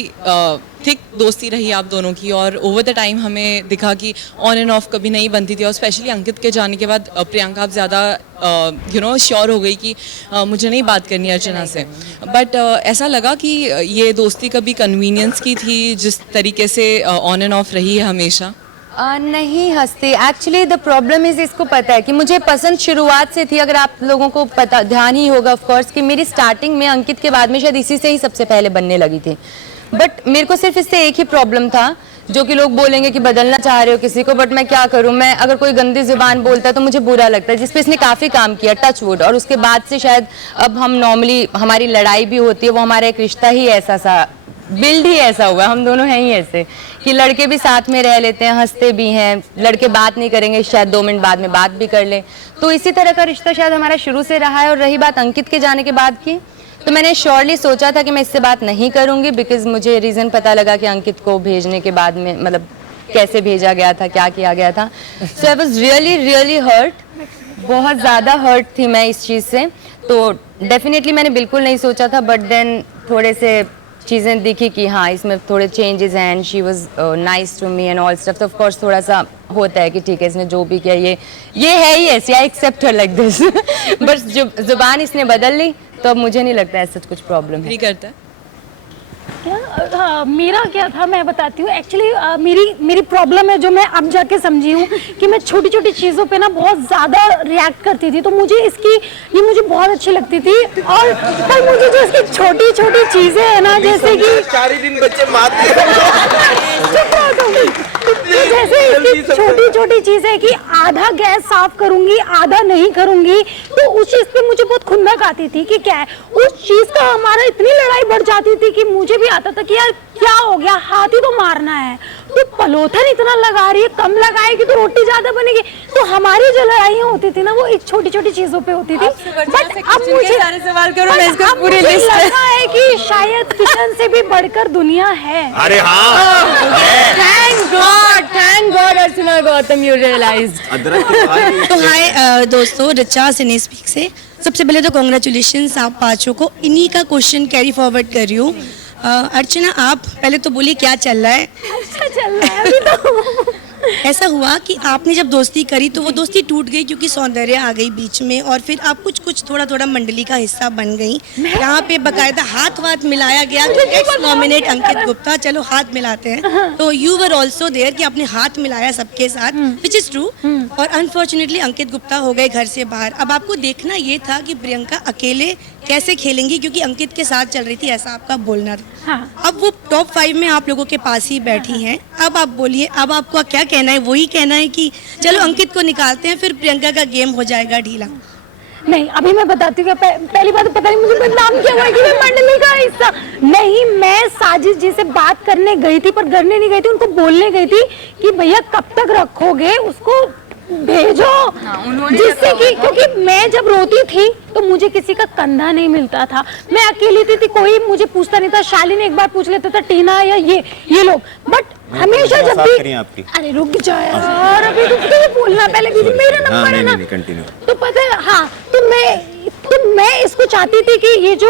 थिक दोस्ती रही आप दोनों की, और ओवर द टाइम हमें दिखा कि ऑन एंड ऑफ कभी नहीं बनती थी, और स्पेशली अंकित के जाने के बाद प्रियंका आप ज़्यादा श्योर हो गई कि मुझे नहीं बात करनी अर्चना से। बट ऐसा लगा कि ये दोस्ती कभी कन्वीनियंस की थी, जिस तरीके से ऑन एंड ऑफ रही है हमेशा? नहीं हंसती, एक्चुअली द प्रॉब्लम इज, इसको पता है कि मुझे पसंद शुरुआत से थी। अगर आप लोगों को पता ध्यान ही होगा ऑफ कोर्स कि मेरी स्टार्टिंग में अंकित के बाद में शायद इसी से ही सबसे पहले बनने लगी थी। बट मेरे को सिर्फ इससे एक ही प्रॉब्लम था, जो कि लोग बोलेंगे कि बदलना चाह रहे हो किसी को, बट मैं क्या करूं, मैं अगर कोई गंदी जुबान बोलता है तो मुझे बुरा लगता है, जिस पे इसने काफ़ी काम किया, टच वुड। और उसके बाद से शायद अब हम नॉर्मली हमारी लड़ाई भी होती है, वो हमारा एक रिश्ता ही ऐसा सा बिल्ड ही ऐसा हुआ, हम दोनों हैं ही ऐसे कि लड़के भी साथ में रह लेते हैं, हंसते भी हैं, लड़के बात नहीं करेंगे शायद 2 मिनट बाद में बात भी कर ले, तो इसी तरह का रिश्ता शायद हमारा शुरू से रहा है। और रही बात अंकित के जाने के बाद की, तो मैंने श्योरली सोचा था कि मैं इससे बात नहीं करूंगी, बिकॉज मुझे रीज़न पता लगा कि अंकित को भेजने के बाद में मतलब कैसे भेजा गया था, क्या किया गया था। So I was really really hurt, बहुत ज़्यादा हर्ट थी मैं इस चीज़ से। तो डेफिनेटली मैंने बिल्कुल नहीं सोचा था, बट देन थोड़े से चीज़ें दिखी कि हाँ इसमें थोड़े चेंजेस हैं, and she was nice to me and all stuff. तो ऑफ कोर्स थोड़ा सा होता है कि ठीक है इसने जो भी किया ये है ही ऐसी, I accept her like this. बस जुबान इसने बदल ली, तो अब मुझे नहीं लगता ऐसा कुछ प्रॉब्लम है। करता है क्या मेरा क्या था मैं बताती हूँ। एक्चुअली मेरी प्रॉब्लम है जो मैं अब जाके समझी हूँ कि मैं छोटी छोटी चीज़ों पे ना बहुत ज़्यादा रिएक्ट करती थी। तो मुझे ये मुझे बहुत अच्छी लगती थी, और पर मुझे जो इसकी छोटी छोटी चीज़ें है ना, जैसे कि सारे दिन बच्चे मारते जैसे इसकी छोटी छोटी चीज़ें कि आधा गैस साफ करूंगी आधा नहीं करूंगी, तो उस चीज़ पे मुझे बहुत खुंदक आती थी कि क्या है उस चीज़ का हमारा इतनी लड़ाई बढ़ जाती थी कि मुझे भी आता था कि यार क्या हो गया, हाथ ही तो मारना है, तो पलोथन इतना लगा रही है, कम लगाएगी तो रोटी ज्यादा बनेगी। तो हमारी जो लड़ाइयाँ होती थी ना वो एक छोटी छोटी चीजों पे होती थी। बट अब मुझे सारे सवाल करो, मैं इसको पूरी मुझे लिस्ट लगता है कि शायद किचन से भी बढ़कर दुनिया है। अरे हाँ, thank God Archana Gautam you realised. अदरक की भाई तो हाय दोस्तों, रिचा सिने स्पीक से सबसे पहले तो कॉन्ग्रेचुलेशंस आप पांचों को। इन्हीं का क्वेश्चन कैरी फॉरवर्ड कर रही हूँ। अर्चना आप पहले तो बोलिए क्या चल रहा है। अच्छा चल रहा है अभी तो। ऐसा हुआ कि आपने जब दोस्ती करी तो वो दोस्ती टूट गई क्योंकि सौंदर्य आ गई बीच में, और फिर आप कुछ थोड़ा मंडली का हिस्सा बन गई। यहाँ पे बकायदा हाथ मिलाया गया कि लेट्स नॉमिनेट अंकित गुप्ता, चलो हाथ मिलाते हैं। तो यू वर ऑल्सो देयर कि आपने हाथ मिलाया सबके साथ, विच इज ट्रू। और अनफॉर्चुनेटली अंकित गुप्ता हो गए घर से बाहर। अब आपको देखना ये था कि प्रियंका अकेले कैसे खेलेंगी, क्योंकि अंकित के साथ चल रही थी, ऐसा आपका बोलना था। हाँ। अब वो टॉप 5 में आप लोगों के पास ही बैठी हैं। अब आप बोलिए, अब आपको क्या कहना है? वही कहना है कि चलो अंकित को निकालते हैं, फिर प्रियंका का गेम हो जाएगा ढीला? नहीं, अभी मैं बताती हूँ। पहली बात तो पता नहीं मुझे बदनाम किया हुआ है कि मैं मंडली का हिस्सा नहीं। मैं साजिद जी से बात करने गई थी, पर करने नहीं गई थी, उनको बोलने गई थी कि भैया कब तक रखोगे उसको, भेजो। जिससे कि क्योंकि मैं जब रोती थी तो मुझे किसी का कंधा नहीं मिलता था, मैं अकेली थी, कोई मुझे पूछता नहीं था। शालिनी एक बार पूछ लेता था, टीना या ये लोग, बट हमेशा जब भी अरे रुक जा यार, अभी रुक के बोलना पहले, दीदी मेरा नंबर है ना। तो पता है हाँ, तो मैं इसको चाहती थी कि ये जो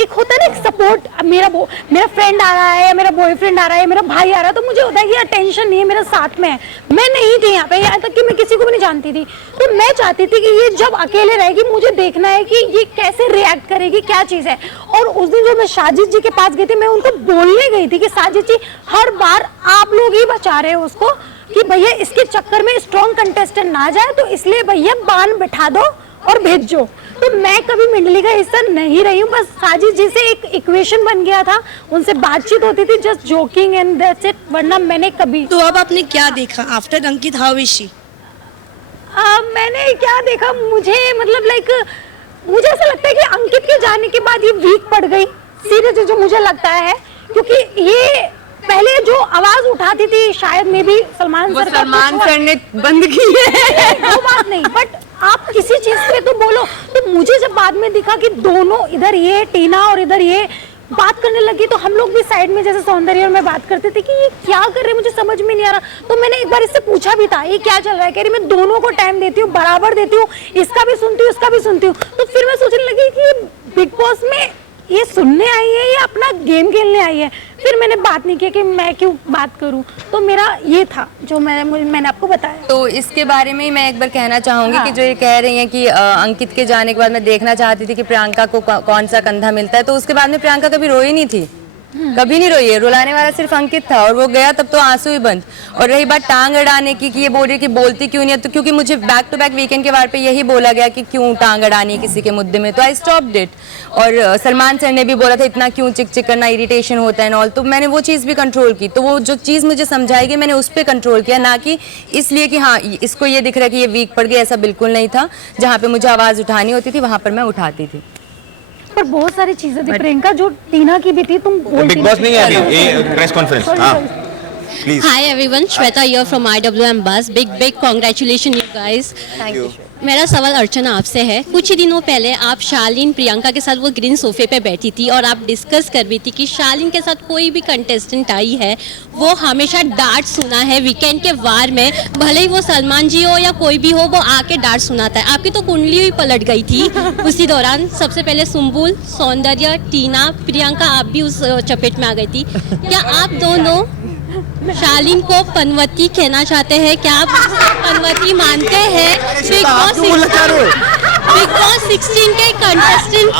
एक होता है ना एक सपोर्ट, मेरा फ्रेंड आ रहा है या मेरा बॉयफ्रेंड आ रहा है या मेरा भाई आ रहा है, तो मुझे होता है कि यार टेंशन नहीं है, मेरा साथ में है। मैं नहीं थी यहाँ पे, यहाँ तक कि मैं किसी को भी नहीं जानती थी। तो मैं चाहती थी कि ये जब अकेले रहेगी मुझे देखना है कि ये कैसे रिएक्ट करेगी, क्या चीज़ है। और उस दिन जो मैं साजिद जी के पास गई थी, मैं उनको बोलने गई थी कि साजिद जी हर बार आप लोग ही बचा रहे हो उसको, कि भैया इसके चक्कर में स्ट्रॉन्ग कंटेस्टेंट ना जाए, तो इसलिए भैया बान बैठा दो और भेजो। तो मैं कभी मंडली का हिस्सा नहीं रही हूँ, बस साजिद जी से एक इक्वेशन बन गया था, उनसे बातचीत होती थी, just joking and that's it, वरना मैंने कभी। तो अब आपने क्या देखा after Ankit, how is she? मैंने क्या देखा, मुझे मतलब लाइक मुझे ऐसा लगता है कि अंकित के जाने के बाद ये वीक पड़ गई, सीरियसली जो मुझे लगता है, क्योंकि ये पहले जो आवाज उठाती थी शायद में भी सलमान सर ने बंद की है। वो बात नहीं, बट आप किसी चीज पे तो बोलो। तो मुझे जब बाद में दिखा कि दोनों, इधर ये टीना और इधर ये बात करने लगी, तो हम लोग भी साइड में जैसे सौंदर्य और मैं बात करते थे कि ये क्या कर रहे हैं, मुझे समझ में नहीं आ रहा। तो मैंने एक बार इससे पूछा भी था ये क्या चल रहा है, कह रही मैं दोनों को टाइम देती हूँ, बराबर देती हूँ, इसका भी सुनती हूँ इसका भी सुनती हूँ। तो फिर मैं सोचने लगी कि बिग बॉस में ये सुनने आई है या अपना गेम खेलने आई है। फिर मैंने बात नहीं की कि मैं क्यों बात करूं। तो मेरा ये था जो मैंने आपको बताया। तो इसके बारे में ही मैं एक बार कहना चाहूंगी कि जो ये कह रही हैं कि अंकित के जाने के बाद मैं देखना चाहती थी कि प्रियंका को कौन सा कंधा मिलता है, तो उसके बाद में प्रियंका कभी रोई नहीं थी। कभी नहीं रोई है। रुलाने वाला सिर्फ अंकित था और वो गया तब तो आंसू ही बंद। और रही बात टांग अड़ाने की कि ये बोल रही कि बोलती क्यों नहीं है, तो क्योंकि मुझे बैक टू बैक वीकेंड के वार पे यही बोला गया कि क्यों टांग अड़ानी है किसी के मुद्दे में, तो आई स्टॉप्ड इट। और सलमान सर ने भी बोला था इतना क्यों चिक चिक करना, इरिटेशन होता है ऑल, तो मैंने वो चीज़ भी कंट्रोल की। तो वो जो चीज़ मुझे समझाएगी मैंने उस पर कंट्रोल किया, ना कि इसलिए कि हाँ इसको ये दिख रहा है कि ये वीक पड़ गई, ऐसा बिल्कुल नहीं था। जहाँ पे मुझे आवाज़ उठानी होती थी वहाँ पर मैं उठाती थी। पर बहुत सारी चीजें थी प्रियंका जो टीना की भी थी, तुम बिग बॉस नहीं है अभी, ये प्रेस कॉन्फ्रेंस। हाँ please. Hi everyone, Shweta here from IWM Buzz. Big congratulations you guys. Thank you. मेरा सवाल अर्चना आपसे है। कुछ ही दिनों पहले आप शालीन प्रियंका के साथ वो ग्रीन सोफे पे बैठी थी और आप डिस्कस कर रही थी कि शालीन के साथ कोई भी कंटेस्टेंट आई है वो हमेशा डांट सुना है वीकेंड के वार में, भले ही वो सलमान जी हो या कोई भी हो, वो आके डांट सुनाता है। आपकी तो कुंडली ही पलट गई थी उसी दौरान। सबसे पहले सुम्बुल, सौंदर्य, टीना, प्रियंका आप भी उस चपेट में आ गई थी। क्या आप दोनों शालीन को पनवती कहना चाहते हैं? क्या आप पनवती मानते हैं? बिग बॉस 16 के कंटेस्टेंट,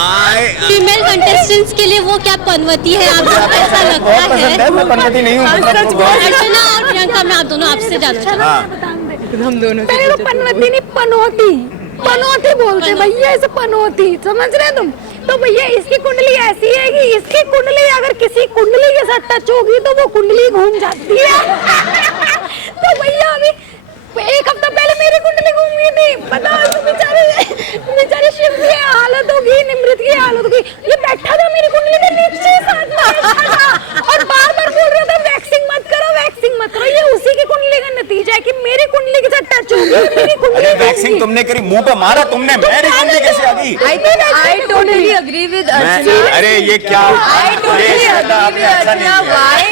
फीमेल कंटेस्टेंट्स के लिए वो क्या पनवती है? आपको ऐसा लगता है? मैं पनवती नहीं हूँ। अर्चना और प्रियंका, मैं आप दोनों आपसे जानना चाहती हूँ। हम दोनों पहले तो पनवती नहीं पनौती, पनौती बोलते भैया, इसे पनौती समझ रहे तुम? तो भैया इसकी कुंडली ऐसी है कि इसकी कुंडली अगर किसी कुंडली के साथ टच होगी तो वो कुंडली घूम जाती है। तो भैया अभी एक हफ्ता पहले मेरी कुंडली घूम गई थी, बताओ तो बेचारे शिव की हालत होगी, निमृत की हालत होगी। ये बैठा था मेरी कुंडली के नीचे साथ में और बार बार बोल रहा था वैक्सिंग मत करो, वैक्सिंग मत करो। ये उसी की कुंडली का नतीजा है कि मेरी कुंडली के साथ टच होगी, मेरी कुंडली वैक्सिंग तुमने करी, मुंह पे मारा तुमने, मेरी कुंडली कैसे आ गई? I totally agree with Archana. अरे ये क्या? I totally agree with Archana. Why?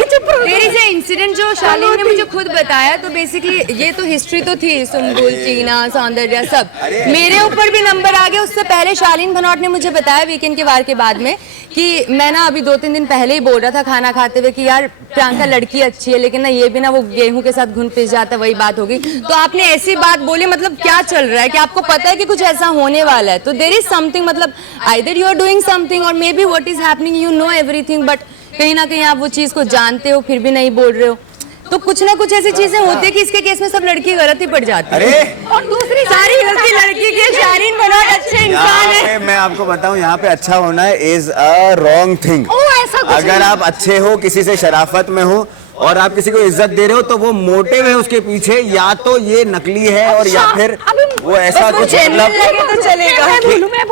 मेरी जो इंसिडेंट जो शालीन ने मुझे खुद बताया, तो बेसिकली ये तो हिस्ट्री तो थी, सुम्बुल, टीना, सौंदर्य सब मेरे ऊपर भी नंबर आ गया। उससे पहले शालीन भनौट ने मुझे बताया वीकेंड के वार के बाद में कि मैं ना अभी 2-3 दिन पहले ही बोल रहा था खाना खाते हुए कि यार प्रियंका लड़की अच्छी है, लेकिन ना ये भी ना वो गेहूं के साथ घुन पिस जाता है, वही बात होगी। तो आपने ऐसी बात बोली, मतलब क्या चल रहा है कि आपको पता है कि कुछ ऐसा होने वाला है, तो देयर इज समथिंग, मतलब either you are doing something और maybe what is happening you know everything, but कहीं ना कहीं आप वो चीज को जानते हो फिर भी नहीं बोल रहे हो। तो कुछ ना कुछ ऐसी चीजें होती है कि इसके केस में सब लड़की गलत ही पड़ जाती है। और दूसरी सारी गलती लड़की की। शालीन भनौट अच्छे इंसान है। मैं आपको बताऊं, यहाँ पे अच्छा होना इज अ रॉन्ग थिंग। अगर आप अच्छे हो, किसी से शराफत में हो और आप किसी को इज्जत दे रहे हो, तो वो मोटिव है उसके पीछे, या तो ये नकली है और या फिर वो ऐसा कुछ मतलब तो चलेगा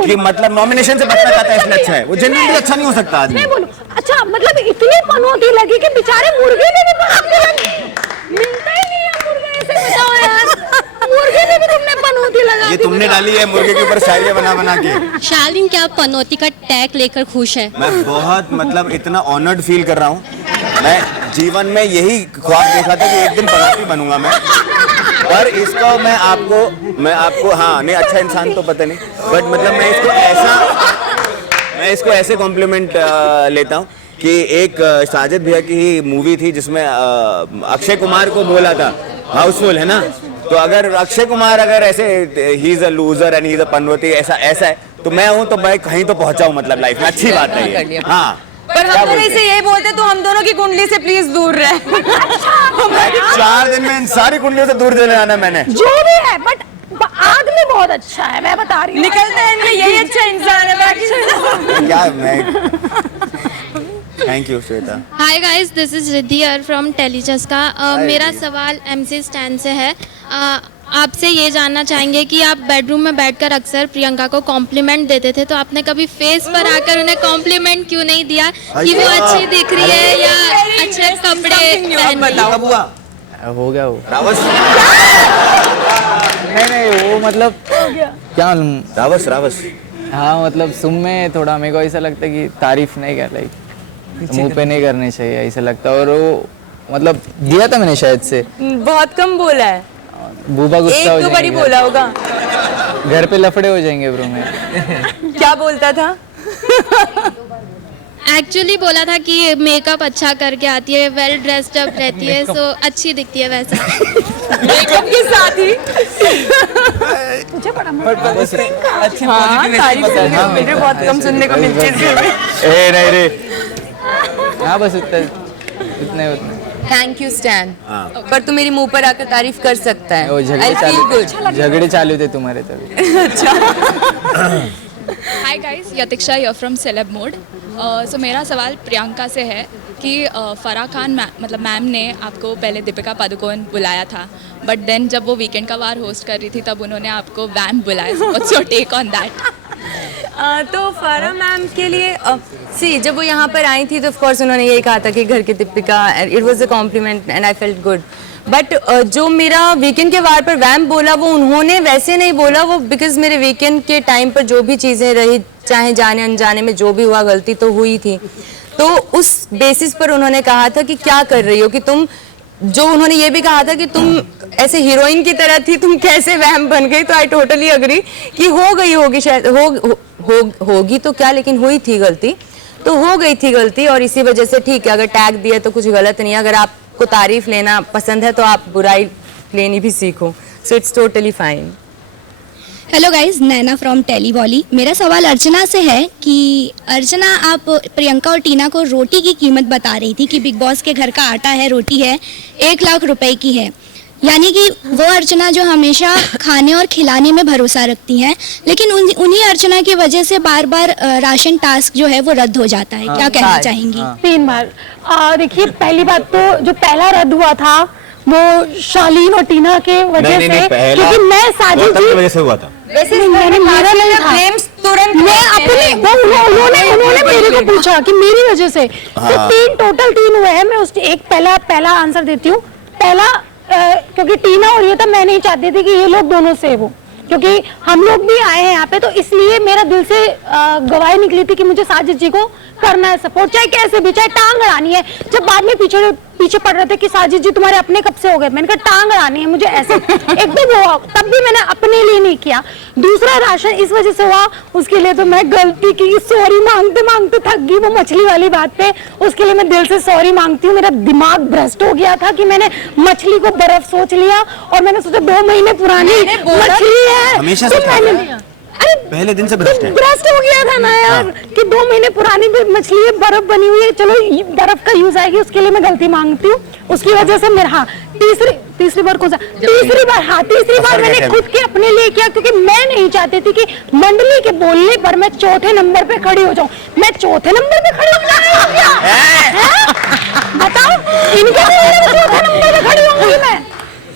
कि मतलब नॉमिनेशन से बचना चाहता है इसलिए अच्छा है। वो जेन्युइनली अच्छा नहीं हो सकता आदमी। मैं बोलूं अच्छा, मतलब इतनी पनौती लगी कि बेचारे मुर्गे ने भी पनौती लगी, मिलता ही नहीं है मुर्गा, ऐसे बताओ यार, मुर्गे ने भी तुमने पनौती लगा ये तुमने डाली है मुर्गे के ऊपर शायरी बना के। शालीन, क्या आप पनौती का टैग लेकर खुश है? मैं बहुत मतलब इतना ऑनर्ड फील कर रहा हूँ। मैं जीवन में यही ख्वाब देखा था कि एक दिन पनौती बनूंगा मैं, पर इसको मैं आपको हाँ नहीं, अच्छा इंसान तो पता नहीं, बट मतलब मैं इसको ऐसे कॉम्प्लीमेंट लेता हूँ कि एक साजिद भैया की ही मूवी थी जिसमें अक्षय कुमार को बोला था हाउसफुल, है ना? तो अगर अक्षय कुमार अगर ऐसे he is a loser and he is a पनौती, ऐसा है, तो मैं हूँ तो मैं कहीं तो पहुंचाऊं, मतलब लाइफ में अच्छी बात है ये। हाँ, पर हम दोनों से यही बोलते तो हम दोनों की कुंडली से प्लीज दूर रहे। 4 दिन में इन सारी कुंडलियों से दूर चले जाना मैंने। जो भी है, बट आदमी बहुत अच्छा है, मैं बता रही हूँ। निकलते हैं इनके यही अच्छा इंसान है। क्या मैं thank you Shweta. Hi guys, this is Riddhi here from Tellychaska. मेरा सवाल एमसी स्टैंड से है। आपसे ये जानना चाहेंगे कि आप बेडरूम में बैठकर अक्सर प्रियंका को कॉम्प्लीमेंट देते थे, तो आपने कभी फेस पर आकर उन्हें कॉम्प्लीमेंट क्यों नहीं दिया कि वो अच्छी दिख रही है या अच्छे कपड़े पहन रही है? हो गया वो रावस। नहीं वो मतलब क्या रावस हाँ, मतलब सुन में थोड़ा मेरे को ऐसा लगता है कि तारीफ नहीं कर रही, मुंह पे नहीं करनी चाहिए ऐसा लगता है। और वो मतलब दिया था मैंने शायद से, बहुत कम बोला है, बूबा गुस्सा हो जाएंगे, 1-2 बार ही बोला होगा, घर पे लफड़े हो जाएंगे ब्रो में। क्या बोलता था? एक्चुअली बोला था कि मेकअप अच्छा करके आती है, वेल ड्रेस्ड अप रहती है, सो अच्छी दिखती है वैसा। मेकअप के साथ ही तुझे बड़ा अच्छी तारीफ बहुत कम सुनने को मिलती है। नहीं रे, हाँ बस उतना ही। Thank you stand. पर तू मेरी मुंह पर आकर तारीफ कर सकता है। वो झगड़े चालू थे तुम्हारे तभी। अच्छा। Hi guys, Yatiksha here from Celeb Mode. So मेरा सवाल प्रियंका से है कि फराह खान मतलब मैम ने आपको पहले दीपिका पादुकोण बुलाया था, बट देन जब वो वीकेंड का वार होस्ट कर रही थी तब उन्होंने आपको वैम्प बुलाया। What's your take on that? तो फराह मैम के लिए जब वो यहाँ पर आई थी तो ऑफ कोर्स उन्होंने यही कहा था कि घर की Deepika, it was a compliment and I felt good. But जो मेरा वीकेंड के वार पर वैम्प बोला वो उन्होंने वैसे नहीं बोला, वो बिकॉज मेरे वीकेंड के टाइम पर जो भी चीज़ें रही, चाहे जाने अनजाने में जो भी हुआ, गलती तो हुई थी, तो उस बेसिस पर उन्होंने कहा था कि क्या कर रही हो, कि तुम, जो उन्होंने ये भी कहा था कि तुम ऐसे हीरोइन की तरह थी, तुम कैसे वैम्प बन गई। तो आई टोटली अग्री कि हो गई होगी, शायद होगी तो क्या, लेकिन हुई थी गलती, तो हो गई थी गलती, और इसी वजह से ठीक है, अगर टैग दिया तो कुछ गलत नहीं है। अगर आपको तारीफ लेना पसंद है तो आप बुराई लेनी भी सीखो, so it's totally fine. Hello guys, Naina from Tellywally. मेरा सवाल अर्चना से है कि अर्चना, आप प्रियंका और टीना को रोटी की कीमत बता रही थी कि बिग बॉस के घर का आटा है, रोटी है 1 लाख रुपए की है, यानी कि वो अर्चना जो हमेशा खाने और खिलाने में भरोसा रखती हैं, लेकिन उन्हीं अर्चना की वजह से बार बार राशन टास्क जो है वो रद्द हो जाता है। क्या कहना चाहेंगी? 3 बार। देखिए, पहली बात तो जो पहला रद्द हुआ था वो शालीन और टीना के वजह से, क्योंकि मैं साजिद जी वजह से हुआ था। वैसे मेरा नहीं था, मैं अपने उन्होंने मेरे को पूछा कि मेरी वजह से, तो टोटल 3 हुए हैं। मैं उस एक पहला आंसर देती हूँ। पहला क्योंकि टीना और ये था, मैं नहीं चाहती थी कि ये लोग दोनों सेव हो, क्योंकि हम लोग भी आए हैं यहाँ पे, तो इसलिए मेरा दिल से गवाही निकली थी कि मुझे साजिद जी को करना है सपोर्ट, चाहे कैसे भी, चाहे टांग अड़ानी है। जब बाद में पीछे पड़ रहे थे कि साजिद जी तुम्हारे अपने कब से हो गए, मैंने कहा टांग अड़ानी है मुझे ऐसे एकदम हुआ, तब भी मैंने अपने लिए नहीं किया। दूसरा राशन इस वजह से हुआ, उसके लिए तो मैं गलती की, सॉरी मांगते मांगते थक गई वो मछली वाली बात पे, उसके लिए मैं दिल से सॉरी मांगती हूँ। मेरा दिमाग भ्रष्ट हो गया था कि मैंने मछली को बर्फ सोच लिया, और मैंने सोचा 2 महीने पुरानी मछली है, हमेशा तो पहले दिन से भ्रष्ट हो गया था ना यार, कि 2 महीने पुरानी मछली है, बर्फ बनी हुई है, चलो बर्फ का यूज आएगी, उसके लिए मैं गलती मांगती हूँ। उसकी वजह से मेरा, हाँ, तीसरी बार तीसरी बार मैंने खुद के अपने लिए किया, क्योंकि मैं नहीं चाहती थी कि मंडली के बोलने पर मैं चौथे नंबर पे खड़ी हो जाऊं। मैं चौथे नंबर पे खड़ी हो बताओ, इनके चौथे नंबर पे खड़ी होंगी मैं।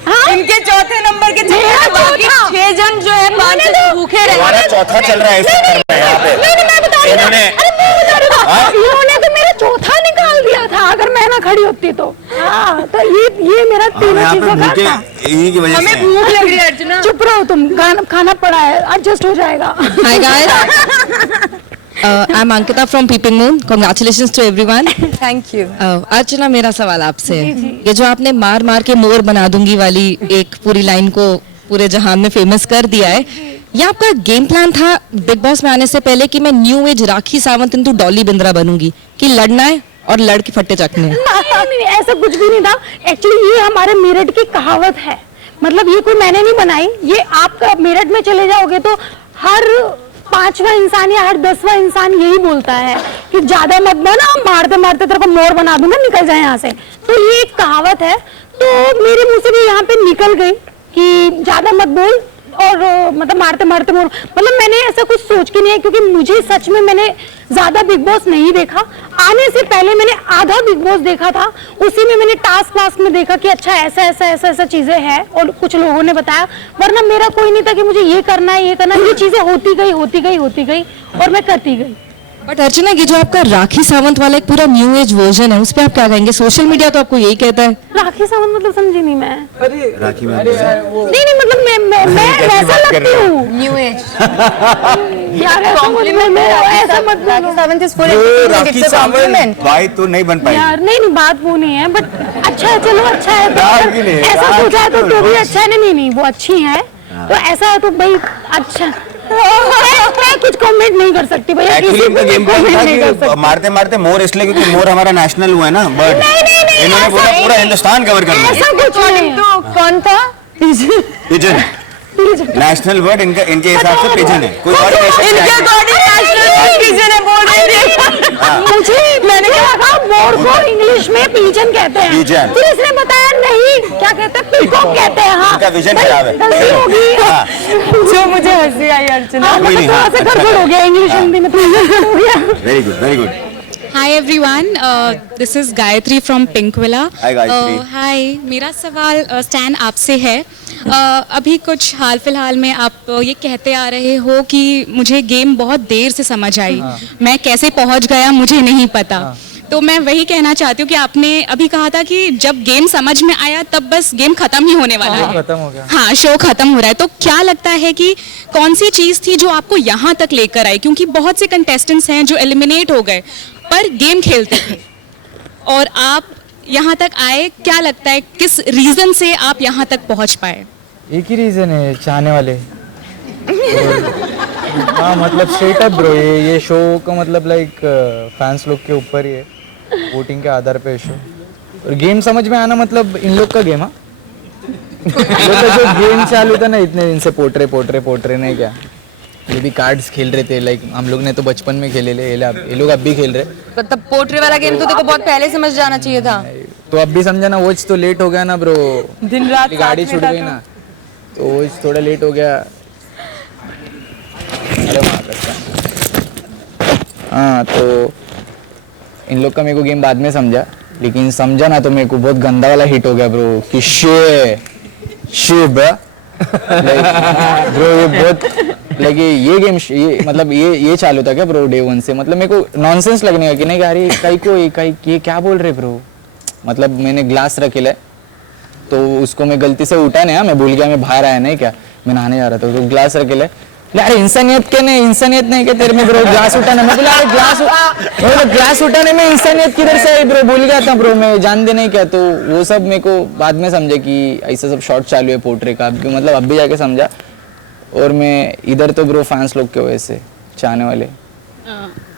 हाँ? इनके चौथे नंबर के 6 जन जो है 5 भूखे रहे। हमारा चौथा चल रहा है इस चक्कर में यहाँ पे। इन्होंने तो मेरा चौथा निकाल दिया था, अगर मैं ना खड़ी होती तो। हाँ, तो ये मेरा तीनों चीजों का था। हमें भूख लग रही है अर्चना। चुप रहो तुम, खाना पड़ा है, एडजस्ट हो जाएगा। Hi guys. I'm Ankita from Peeping Moon. Congratulations to everyone. Thank you. अर्चना, मेरा सवाल आपसे है, ये जो आपने मार मार के मोर बना दूंगी वाली एक पूरी लाइन को पूरे जहान में फेमस कर दिया है, ये आपका गेम प्लान था बिग बॉस में आने से पहले कि मैं new age Rakhi Sawant into Dolly Bindra बनूंगी, कि लड़ना है और लड़ के फट्टे चकने? नहीं, ऐसा कुछ भी नहीं था। एक्चुअली ये हमारे मेरठ की कहावत है, मतलब ये कोई मैंने नहीं बनाई, ये आप मेरठ में चले जाओगे तो हर 5वां इंसान या हर 10वां इंसान यही बोलता है कि ज्यादा मत बना, मारते मारते तेरे को मोर बना दूंगा, निकल जाए यहाँ से। तो ये एक कहावत है, तो मेरे मुंह से भी यहाँ पे निकल गई कि ज्यादा मत बोल, और मतलब मारते मारते मोर, मतलब मैंने ऐसा कुछ सोच के नहीं है, क्योंकि मुझे सच में मैंने ज्यादा बिग बॉस नहीं देखा। आने से पहले मैंने आधा बिग बॉस देखा था, उसी में मैंने टास्क वास्क में देखा कि अच्छा ऐसा चीजें हैं, और कुछ लोगों ने बताया, वरना मेरा कोई नहीं था कि मुझे ये करना है, ये चीजें होती गई और मैं करती गई। बट अर्चना, ये जो आपका राखी सावंत वाला एक पूरा न्यू एज वर्जन है, उस पर आप क्या कहेंगे? सोशल मीडिया तो आपको यही कहता है। राखी सावंत मतलब समझी नहीं मैं। राखी में नहीं मतलब मैं वैसा लगती हूँ, न्यू एज यार, ऐसा मत बोलो। राखी सावंत इज फॉर राखी सावंत भाई तो नहीं बन पाई यार। नहीं बात वो नहीं है, बट अच्छा है, चलो अच्छा है, तो ऐसा सोचा है तो भी अच्छा है। नहीं वो अच्छी है, तो ऐसा है तो भाई अच्छा। मैं कुछ कमेंट नहीं कर सकती भैया। एक्चुअली इनका गेम प्लान था कि मारते मारते मोर, इसलिए क्योंकि मोर हमारा नेशनल हुआ है ना बर्ड, इन्होंने बोला पूरा हिंदुस्तान कवर करना है। ऐसा कुछ नहीं। तो कौन था? पिजन। नेशनल वर्ड इनके हिसाब से पिजन है, कोई और इनके अकॉर्डिंग नेशनल पिजन है, बोल रहे थे। मुझे मैंने कहा था मोर को इंग्लिश में पिजन कहते हैं, पिजन। फिर इसने बताया नहीं क्या कहते हैं, पीकॉक कहते हैं। हाँ, इनका विजन खराब है। गलती हो गई। जो मुझे हंसी आई अर्चना, थोड़ा सा गड़बड़ हो गया इंग्लिश हिंदी में, हो गया। Very good, very good. Hi everyone, this is Gayatri from Pinkvilla. Hi Gayatri. Hi, मेरा सवाल स्टैन आपसे है। अभी कुछ हाल फिलहाल में आप ये कहते आ रहे हो कि मुझे गेम बहुत देर से समझ आई, मैं कैसे पहुंच गया मुझे नहीं पता। तो मैं वही कहना चाहती हूँ कि आपने अभी कहा था कि जब गेम समझ में आया तब बस गेम खत्म ही होने वाला है, खत्म हो गया। हाँ, शो खत्म हो रहा है। तो क्या लगता है कि कौन सी चीज़ थी जो आपको यहाँ तक लेकर आई? क्योंकि बहुत से कंटेस्टेंट्स हैं जो एलिमिनेट हो गए पर गेम खेलते थे और आप यहाँ तक आए। क्या लगता है किस रीजन से आप यहाँ तक पहुँच पाए? एक ही रीजन है, चाहने वाले। हाँ मतलब स्ट्रेट अप ब्रो, ये शो का मतलब लाइक फैंस लोग के ऊपर ही है, वोटिंग के आधार पे शो। और गेम समझ में आना मतलब इन लोग का गेम। हाँ जो गेम चालू था ना इतने दिन से, पोट्रे नहीं क्या, ये भी कार्ड्स खेल रहे थे। लाइक हम लोग ने तो बचपन में खेले ले, ये लोग अब भी खेल रहे। मतलब पोट्री वाला गेम तो देखो बहुत पहले समझ जाना चाहिए था। तो अब भी समझा ना, वॉच तो लेट हो गया ना ब्रो, दिन रात गाड़ी छूट गई ना, तो वॉच थोड़ा लेट हो गया। अरे हाँ, तो इन लोग का मेरे को गेम बाद में समझा, लेकिन समझा ना तो मेरे को बहुत गंदा वाला हिट हो गया ब्रो कि शे ब्रो ये बहुत लाइक ये गेम ये मतलब ये चालू था क्या ब्रो डे वन से? मतलब मेरे को नॉनसेंस लगने का कि नहीं यार ये क्या बोल रहे ब्रो। मतलब मैंने ग्लास रखेला है तो उसको मैं गलती से उठा नहीं, मैं भूल गया, मैं बाहर आया नहीं क्या, मैं नहाने जा रहा था तो ग्लास रखेला है। यार इंसानियत के नहीं, इंसानियत नहीं क्या तेरे में ब्रो, ग्लास उठाना। मैं बोला ग्लास उठाने में इंसानियत किधर से ब्रो, भूल गया था ब्रो मैं, जान दे नहीं क्या। तो वो सब मेरे को बाद में समझे कि ऐसा सब शॉट चालू है पोट्रे का, मतलब अब भी जाके समझा। और मैं इधर तो ब्रो फैंस लोग के वजह से, चाहने वाले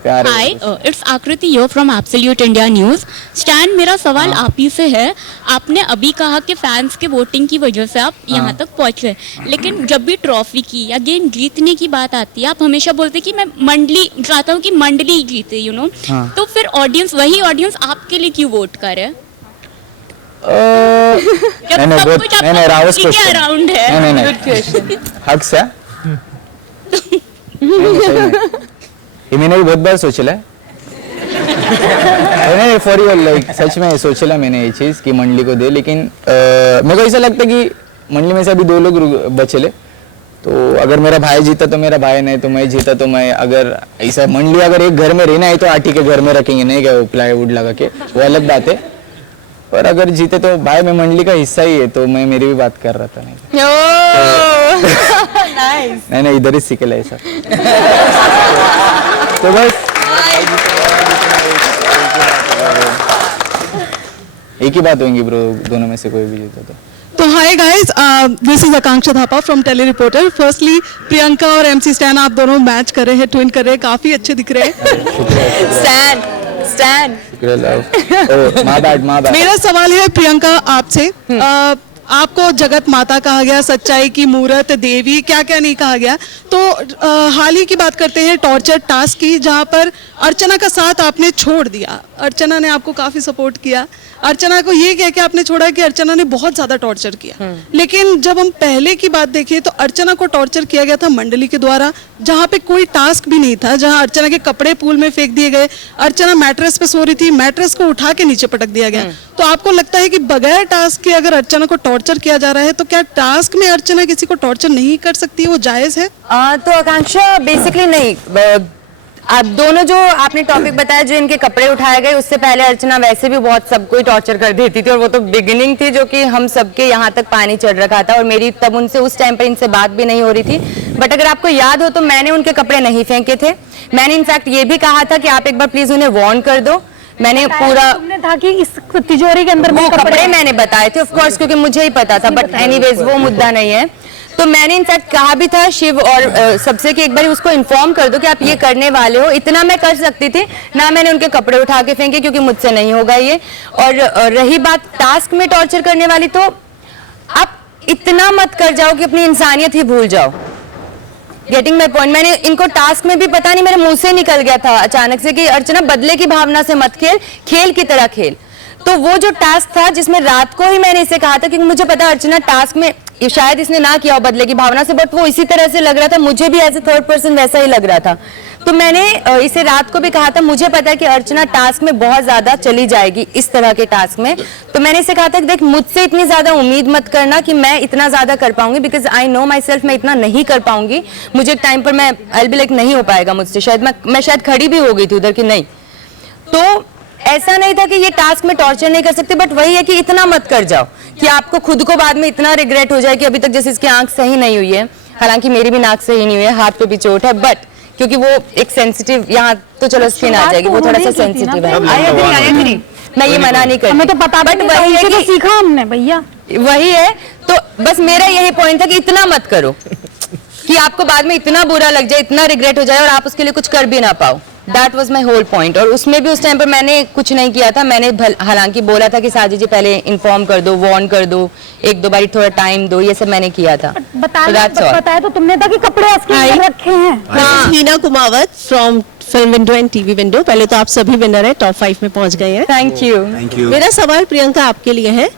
प्यार। Hi, it's Aakriti yo from Absolute India News. Stan, मेरा सवाल आप ही से है। आपने अभी कहा कि फैंस के वोटिंग की वजह से आप यहाँ तक पहुँचे, लेकिन जब भी ट्रॉफी की या गेम जीतने की बात आती है आप हमेशा बोलते कि मैं मंडली चाहता हूँ कि मंडली जीते, यू नो। तो फिर ऑडियंस, वही ऑडियंस आपके लिए क्यों वोट करे? नहीं रावस अराउंड है। नहीं हक से ये मैंने भी बहुत बार सोचला है। नहीं फॉर यू लाइक सच में सोचला मैंने ये चीज कि मंडली को दे, लेकिन मेरे को ऐसा लगता है कि मंडली में से अभी 2 लोग बचले, तो अगर मेरा भाई जीता तो मेरा भाई, नहीं तो मैं जीता तो मैं। अगर ऐसा मंडली अगर एक घर में रहना है तो आटी के घर में रखेंगे, नहीं क्या वो प्लाईवुड लगा के, वो अलग बात है। और अगर जीते तो भाई मैं मंडली का हिस्सा ही है, तो मैं मेरी भी बात कर रहा था। नहीं इधर ही सीखेला ऐसा। तो बस एक ही बात होंगी ब्रो, दोनों में से कोई भी जीता तो hi guys, this is Akanksha Thapa from Tele Reporter. Firstly Priyanka और एमसी स्टैन आप दोनों मैच कर रहे हैं, ट्विन कर रहे हैं, काफी अच्छे दिख रहे हैं। स्टैन मेरा सवाल है प्रियंका आपसे, आपको जगत माता कहा गया, सच्चाई की मूरत, देवी, क्या क्या नहीं कहा गया। तो हाल ही की बात करते हैं टॉर्चर टास्क की, जहां पर अर्चना का साथ आपने छोड़ दिया। अर्चना ने आपको काफी सपोर्ट किया, अर्चना को ये कह के आपने छोड़ा कि अर्चना ने बहुत ज्यादा टॉर्चर किया। लेकिन जब हम पहले की बात देखें तो अर्चना को टॉर्चर किया गया था मंडली के द्वारा, जहां पे कोई टास्क भी नहीं था, जहां अर्चना के कपड़े पूल में फेंक दिए गए, अर्चना मैट्रेस पे सो रही थी, मैट्रेस को उठा के नीचे पटक दिया गया। तो आपको लगता है कि बगैर टास्क के अगर अर्चना को टॉर्चर किया जा रहा है तो क्या टास्क में अर्चना किसी को टॉर्चर नहीं कर सकती है, वो जायज है? तो आकांक्षा बेसिकली नहीं, आप दोनों जो आपने टॉपिक बताया जो इनके कपड़े उठाए गए, उससे पहले अर्चना वैसे भी बहुत सबको ही टॉर्चर कर देती थी, और वो तो बिगिनिंग थी जो कि हम सबके यहाँ तक पानी चढ़ रखा था, और मेरी तब उनसे उस टाइम पर इनसे बात भी नहीं हो रही थी। बट अगर आपको याद हो तो मैंने उनके कपड़े नहीं फेंके थे, मैंने इनफैक्ट ये भी कहा था कि आप एक बार प्लीज उन्हें वार्न कर दो। मैंने पूरा तुमने था कि इस तिजोरी के अंदर वो कपड़े मैंने बताए थे, ऑफ कोर्स, क्योंकि मुझे ही पता था, बट एनीवेज वो मुद्दा नहीं है। तो मैंने इनफैक्ट कहा भी था शिव और सबसे कि एक बार उसको इन्फॉर्म कर दो कि आप ये करने वाले हो, इतना मैं कर सकती थी ना। मैंने उनके कपड़े उठा के फेंके क्योंकि मुझसे नहीं होगा ये। और रही बात टास्क में टॉर्चर करने वाली, तो आप इतना मत कर जाओ कि अपनी इंसानियत ही भूल जाओ। Getting my point. मैंने इनको टास्क में भी पता नहीं मेरे मुंह से निकल गया था अचानक से कि अर्चना बदले की भावना से मत खेल, खेल की तरह खेल। तो वो जो टास्क था जिसमें रात को ही मैंने इसे कहा था, क्योंकि मुझे पता अर्चना टास्क में शायद इसने ना किया हो बदले की भावना से, बट वो इसी तरह से लग रहा था, मुझे भी एज ए थर्ड पर्सन वैसा ही लग रहा था। तो मैंने इसे रात को भी कहा था, मुझे पता है कि अर्चना टास्क में बहुत ज्यादा चली जाएगी इस तरह के टास्क में। तो मैंने इसे कहा था कि देख मुझसे इतनी ज्यादा उम्मीद मत करना कि मैं इतना ज्यादा कर पाऊंगी, because I know my self मैं इतना नहीं कर पाऊंगी। मुझे एक टाइम पर मैं आई विल बी लाइक नहीं हो पाएगा मुझसे, शायद मैं शायद खड़ी भी हो गई थी उधर कि नहीं। तो ऐसा नहीं था कि ये टास्क में टॉर्चर नहीं कर सकते, बट वही है कि इतना मत कर जाओ कि आपको खुद को बाद में इतना रिग्रेट हो जाए कि अभी तक जैसे इसकी आंख सही नहीं हुई है, हालांकि मेरी भी नाक सही नहीं हुई है, हाथ पे भी चोट है, बट क्योंकि वो एक सेंसिटिव, यहाँ तो चलो स्किन आ जाएगी, वो थोड़ा सा सेंसिटिव है। आई एग्री, मैं ये मना नहीं करती, हमें तो पता, बट वही है कि सीखा हमने भैया, वही है। तो बस मेरा यही पॉइंट था कि इतना मत करो कि आपको बाद में इतना बुरा लग जाए, इतना रिग्रेट हो जाए और आप उसके लिए कुछ कर भी ना पाओ। That was my whole point. और उसमें भी उस टाइम पर मैंने कुछ नहीं किया था, मैंने हालांकि बोला था कि साजिद जी पहले इन्फॉर्म कर दो, वार्न कर दो, एक दो बारी थोड़ा टाइम दो, ये सब मैंने किया था। बताया तो तुमने था कि कपड़े रखे हैं। Heena Kumawat from Film Window and TV Window. पहले तो आप सभी विनर हैं, टॉप 5 में पहुंच गए हैं। Thank you. मेरा सवाल प्रियंका आपके लिए है।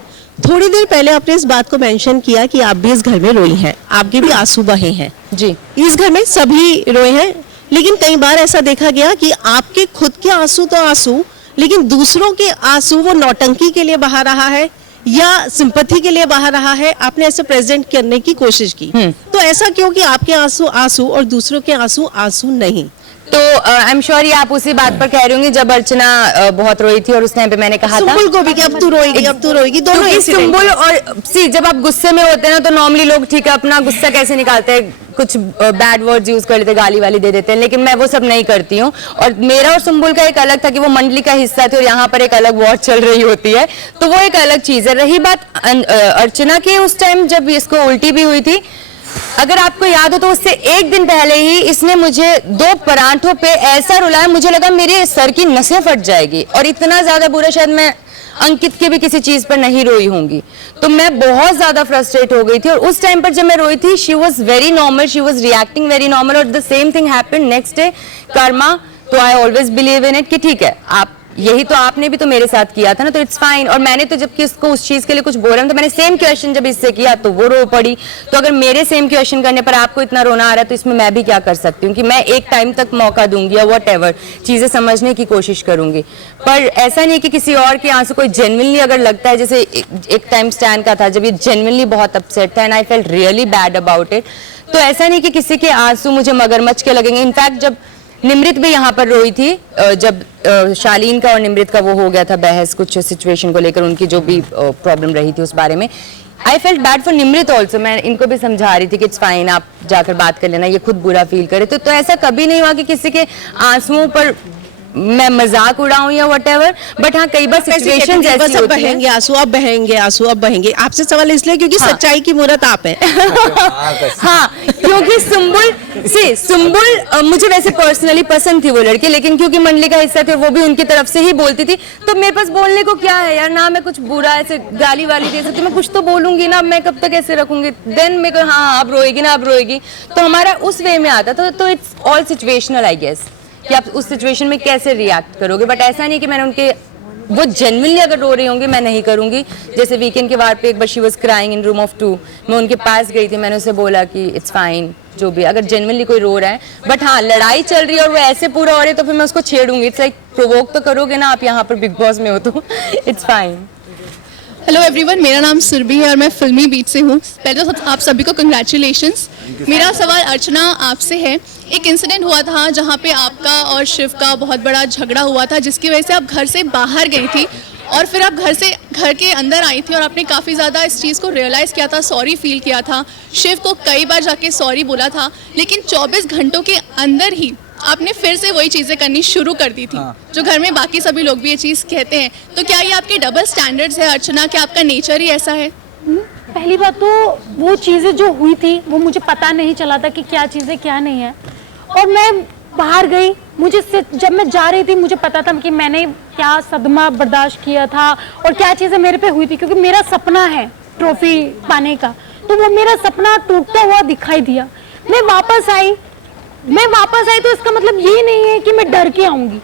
थोड़ी देर पहले आपने इस बात को मेंशन किया कि आप भी इस घर में रोई हैं, आपके भी आंसू बहे हैं। जी, इस घर में सभी रोए हैं, लेकिन कई बार ऐसा देखा गया कि आपके खुद के आंसू तो आंसू, लेकिन दूसरों के आंसू वो नौटंकी के लिए बहा रहा है या सिंपैथी के लिए बहा रहा है। आपने ऐसे प्रेजेंट करने की कोशिश की, तो ऐसा क्यों कि आपके आंसू आंसू और दूसरों के आंसू आंसू नहीं? तो आई एम श्योर ये आप उसी बात पर कह रही होंगी जब अर्चना बहुत रोई थी और उस टाइम पे मैंने कहा था सुंबुल को भी कि अब तू रोएगी, अब तू रोएगी, दोनों इंसिडेंट। सुंबुल और सी जब आप गुस्से में होते हैं ना, तो नॉर्मली लोग ठीक है अपना गुस्सा कैसे निकालते हैं, कुछ बैड वर्ड्स यूज कर लेते, गाली वाली दे देते हैं, लेकिन मैं वो सब नहीं करती हूँ। और मेरा और सुंबुल का एक अलग था कि वो मंडली का हिस्सा थे और यहाँ पर एक अलग वॉर चल रही होती है, तो वो एक अलग चीज है। रही बात अर्चना की, उस टाइम जब इसको उल्टी भी हुई थी, अगर आपको याद हो तो उससे एक दिन पहले ही इसने मुझे 2 परांठों पे ऐसा रुलाया, मुझे लगा मेरे सर की नसें फट जाएगी, और इतना ज्यादा बुरा शायद मैं अंकित के भी किसी चीज पर नहीं रोई होंगी। तो मैं बहुत ज्यादा फ्रस्ट्रेट हो गई थी, और उस टाइम पर जब मैं रोई थी she was very normal, she was reacting very normal, और the same thing happened next day karma. तो I always believe in it कि ठीक है, आप यही तो आपने भी तो मेरे साथ किया था ना, तो इट्स फाइन। और मैंने तो जबकि इसको उस चीज के लिए कुछ बोला, तो मैंने सेम क्वेश्चन जब इससे किया तो वो रो पड़ी। तो अगर मेरे सेम क्वेश्चन करने पर आपको इतना रोना आ रहा है, तो इसमें मैं भी क्या कर सकती हूँ कि मैं एक टाइम तक मौका दूंगी या व्हाटएवर, चीजें समझने की कोशिश करूंगी। पर ऐसा नहीं कि किसी और के आंसू कोई जेन्युइनली अगर लगता है, जैसे एक टाइम स्टैंड का था जब ये जेन्युइनली बहुत अपसेट था and I felt really bad about it, तो ऐसा नहीं कि किसी के आंसू मुझे मगरमच्छ के लगेंगे। इनफैक्ट जब निमृत भी यहाँ पर रोई थी, जब शालीन का और निमृत का वो हो गया था बहस कुछ सिचुएशन को लेकर, उनकी जो भी प्रॉब्लम रही थी उस बारे में, I felt bad for Nimrit also. मैं इनको भी समझा रही थी कि इट्स फाइन, आप जाकर बात कर लेना, ये खुद बुरा फील करे। तो ऐसा कभी नहीं हुआ कि किसी के आंसुओं पर मैं मजाक उड़ाऊं या व्हाटएवर, बट हाँ कई बार सिचुएशन जैसी होती है। बहेंगे आंसू, अब बहेंगे आंसू, अब बहेंगे। आपसे सवाल इसलिए क्योंकि सच्चाई की मूरत आप हैं। हाँ, क्योंकि सुंबुल मुझे वैसे पर्सनली पसंद थी वो लड़की, लेकिन क्योंकि मंडली का हिस्सा थे, वो भी उनकी तरफ से ही बोलती थी, तो मेरे पास बोलने को क्या है यार, ना मैं कुछ बुरा ऐसे गाली वाली दे सकती, मैं कुछ तो बोलूंगी ना, मैं कब तक ऐसे रखूंगी। देन मेरे को हाँ अब रोएगी ना, अब रोएगी, तो हमारा उस वे में आता था। तो it's all situational I guess कि आप उस सिचुएशन में कैसे रिएक्ट करोगे। बट ऐसा नहीं कि मैंने उनके, वो जेन्युइनली अगर रो रही होंगी मैं नहीं करूंगी। जैसे वीकेंड के बाद पे एक बार she was crying in room of 2, मैं उनके पास गई थी, मैंने उसे बोला कि इट्स फाइन, जो भी अगर जेन्युइनली कोई रो रहा है, बट हाँ लड़ाई चल रही है और वो ऐसे पूरा हो रही है, तो फिर मैं उसको छेड़ूंगी। इट्स लाइक प्रोवोक तो करोगे ना आप यहाँ पर बिग बॉस में हो, तो इट्स फाइन। हेलो एवरीवन, मेरा नाम सुरभि है और मैं फिल्मी बीट से हूँ। पहले तो आप सभी को कंग्रेचुलेशंस। मेरा सवाल अर्चना आपसे है। एक इंसिडेंट हुआ था जहाँ पे आपका और शिव का बहुत बड़ा झगड़ा हुआ था, जिसकी वजह से आप घर से बाहर गई थी और फिर आप घर के अंदर आई थी और आपने काफ़ी ज़्यादा इस चीज़ को रियलाइज़ किया था, सॉरी फील किया था, शिव को कई बार जाके सॉरी बोला था, लेकिन 24 घंटों के अंदर ही आपने फिर से वही चीज़ें करनी शुरू कर दी थी। जो घर में बाकी सभी लोग भी ये चीज़ कहते हैं, तो क्या ये आपके डबल स्टैंडर्ड्स है अर्चना, क्या आपका नेचर ही ऐसा है? पहली बात तो वो चीज़ें जो हुई थी वो मुझे पता नहीं चला था कि क्या चीज़ें क्या नहीं है, और मैं बाहर गई, मुझे जब मैं जा रही थी मुझे पता था कि मैंने क्या सदमा बर्दाश्त किया था और क्या चीज़ें मेरे पे हुई थी, क्योंकि मेरा सपना है ट्रॉफी पाने का। तो वो मेरा सपना टूटता हुआ दिखाई दिया। मैं वापस आई तो इसका मतलब ये नहीं है कि मैं डर के आऊंगी।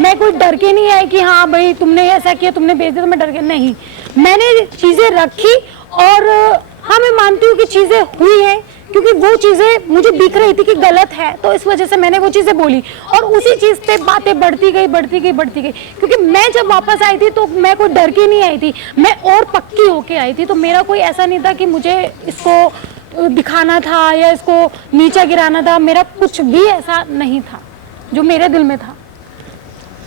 मैं कोई डर के नहीं आई कि हाँ भाई तुमने ऐसा किया, तुमने भेज दिया तो मैं डर के नहीं। मैंने चीजें रखी और हाँ मैं मानती हूँ कि चीजें हुई हैं, क्योंकि वो चीजें मुझे दिख रही थी कि गलत है, तो इस वजह से मैंने वो चीजें बोली और उसी चीज पे बातें बढ़ती गई। क्योंकि मैं जब वापस आई थी तो मैं कोई डर के नहीं आई थी, मैं और पक्की होके आई थी। तो मेरा कोई ऐसा नहीं था कि मुझे इसको दिखाना था या इसको नीचे गिराना था, मेरा कुछ भी ऐसा नहीं था जो मेरे दिल में था।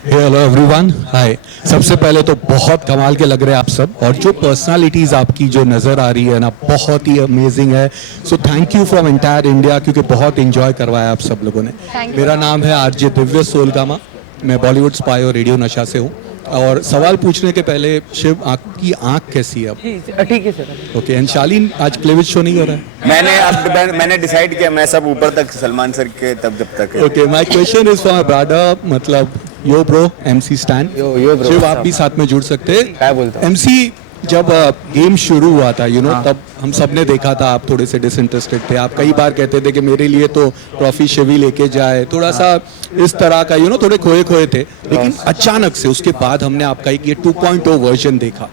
हेलो एवरीवन, हाय। सबसे पहले तो बहुत कमाल के लग रहे हैं आप सब, और जो पर्सनालिटीज आपकी जो नज़र आ रही है ना, बहुत ही अमेजिंग है। So thank you from entire India, क्योंकि बहुत एंजॉय करवाया आप सब लोगों ने। मेरा नाम है आरजे दिव्य सोलगामा, मैं बॉलीवुड स्पाई और रेडियो नशा से हूँ। और सवाल पूछने के पहले शिव, आपकी आंख कैसी है अब? ठीक है सर। ओके, एंड शालीन, आज क्लेविज शो नहीं हो रहा है? मैंने डिसाइड किया मैं सब ऊपर तक सलमान सर के तब जब तक है। Okay, my question is for brother, मतलब yo bro, MC Stan. Yo bro, Shiv आप भी साथ में जुड़ सकते हैं। क्या बोलते हो? एमसी, जब गेम शुरू हुआ था तब हम सब ने देखा था आप थोड़े से डिसइंटरेस्टेड थे। आप कई बार कहते थे कि मेरे लिए तो ट्रॉफी शिव ही लेके जाए, थोड़ा सा इस तरह का थोड़े खोए थे। लेकिन अचानक से उसके बाद हमने आपका एक ये 2.0 वर्जन देखा,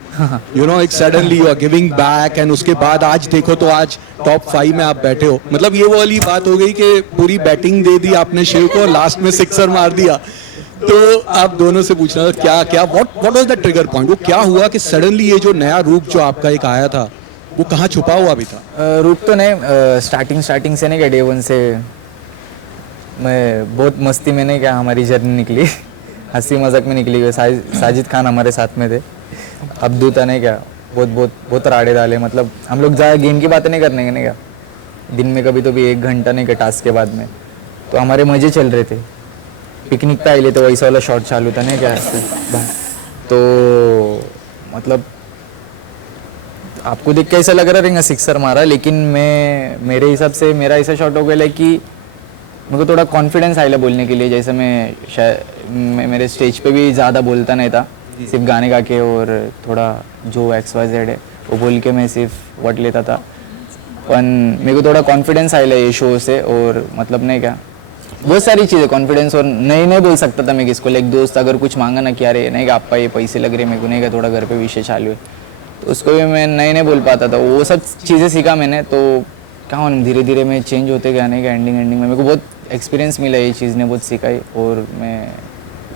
एक suddenly you are giving back, and उसके बाद आज देखो तो आज टॉप 5 में आप बैठे हो। मतलब ये वाली बात हो गई कि पूरी बैटिंग दे दी आपने शिव को, लास्ट में सिक्सर मार दिया। तो आप दोनों से पूछना था क्या what was the trigger point? वो क्या हुआ कि सडनली ये जो नया रूप जो आपका एक आया था वो कहाँ छुपा हुआ भी था? रूप तो नहीं, स्टार्टिंग से नहीं क्या, डे 1 से मैं बहुत मस्ती में नहीं क्या हमारी जर्नी निकली, हंसी मजाक में निकली। साजिद खान हमारे साथ में थे, अब्दू था नहीं क्या, बहुत राड़े डाले। मतलब हम लोग ज़्यादा गेम की बातें नहीं करने नहीं क्या, दिन में कभी तो भी 1 घंटा नहीं क्या टास्क के बाद में, तो हमारे मजे चल रहे थे। पिकनिक पे आए तो वैसा वाला शॉट चालू था नहीं क्या, तो मतलब आपको देख के ऐसा लग रहा रहेगा सिक्सर मारा, लेकिन मेरे हिसाब से मेरा ऐसा शॉट हो गया कि मेरे को थोड़ा कॉन्फिडेंस आया बोलने के लिए। जैसे मैं मेरे स्टेज पे भी ज़्यादा बोलता नहीं था, सिर्फ गाने गा के और थोड़ा जो XYZ है वो बोल के मैं सिर्फ वर्ड लेता था। पर मेरे को थोड़ा कॉन्फिडेंस आया ये शो से, और मतलब नहीं क्या बहुत सारी चीज़ें कॉन्फिडेंस, और नहीं बोल सकता था मैं किसको। लाइक दोस्त अगर कुछ मांगा ना कि अरे नहीं कि आपका ये पैसे लग रहे मेरे को नहीं, का थोड़ा घर पे विषय चालू है, तो उसको भी मैं नहीं बोल पाता था। वो सब चीज़ें सीखा मैंने, तो क्या धीरे धीरे मैं चेंज होते गया नहीं का। एंडिंग में मेरे को बहुत एक्सपीरियंस मिला, ये चीज़ ने बहुत सिखाई, और मैं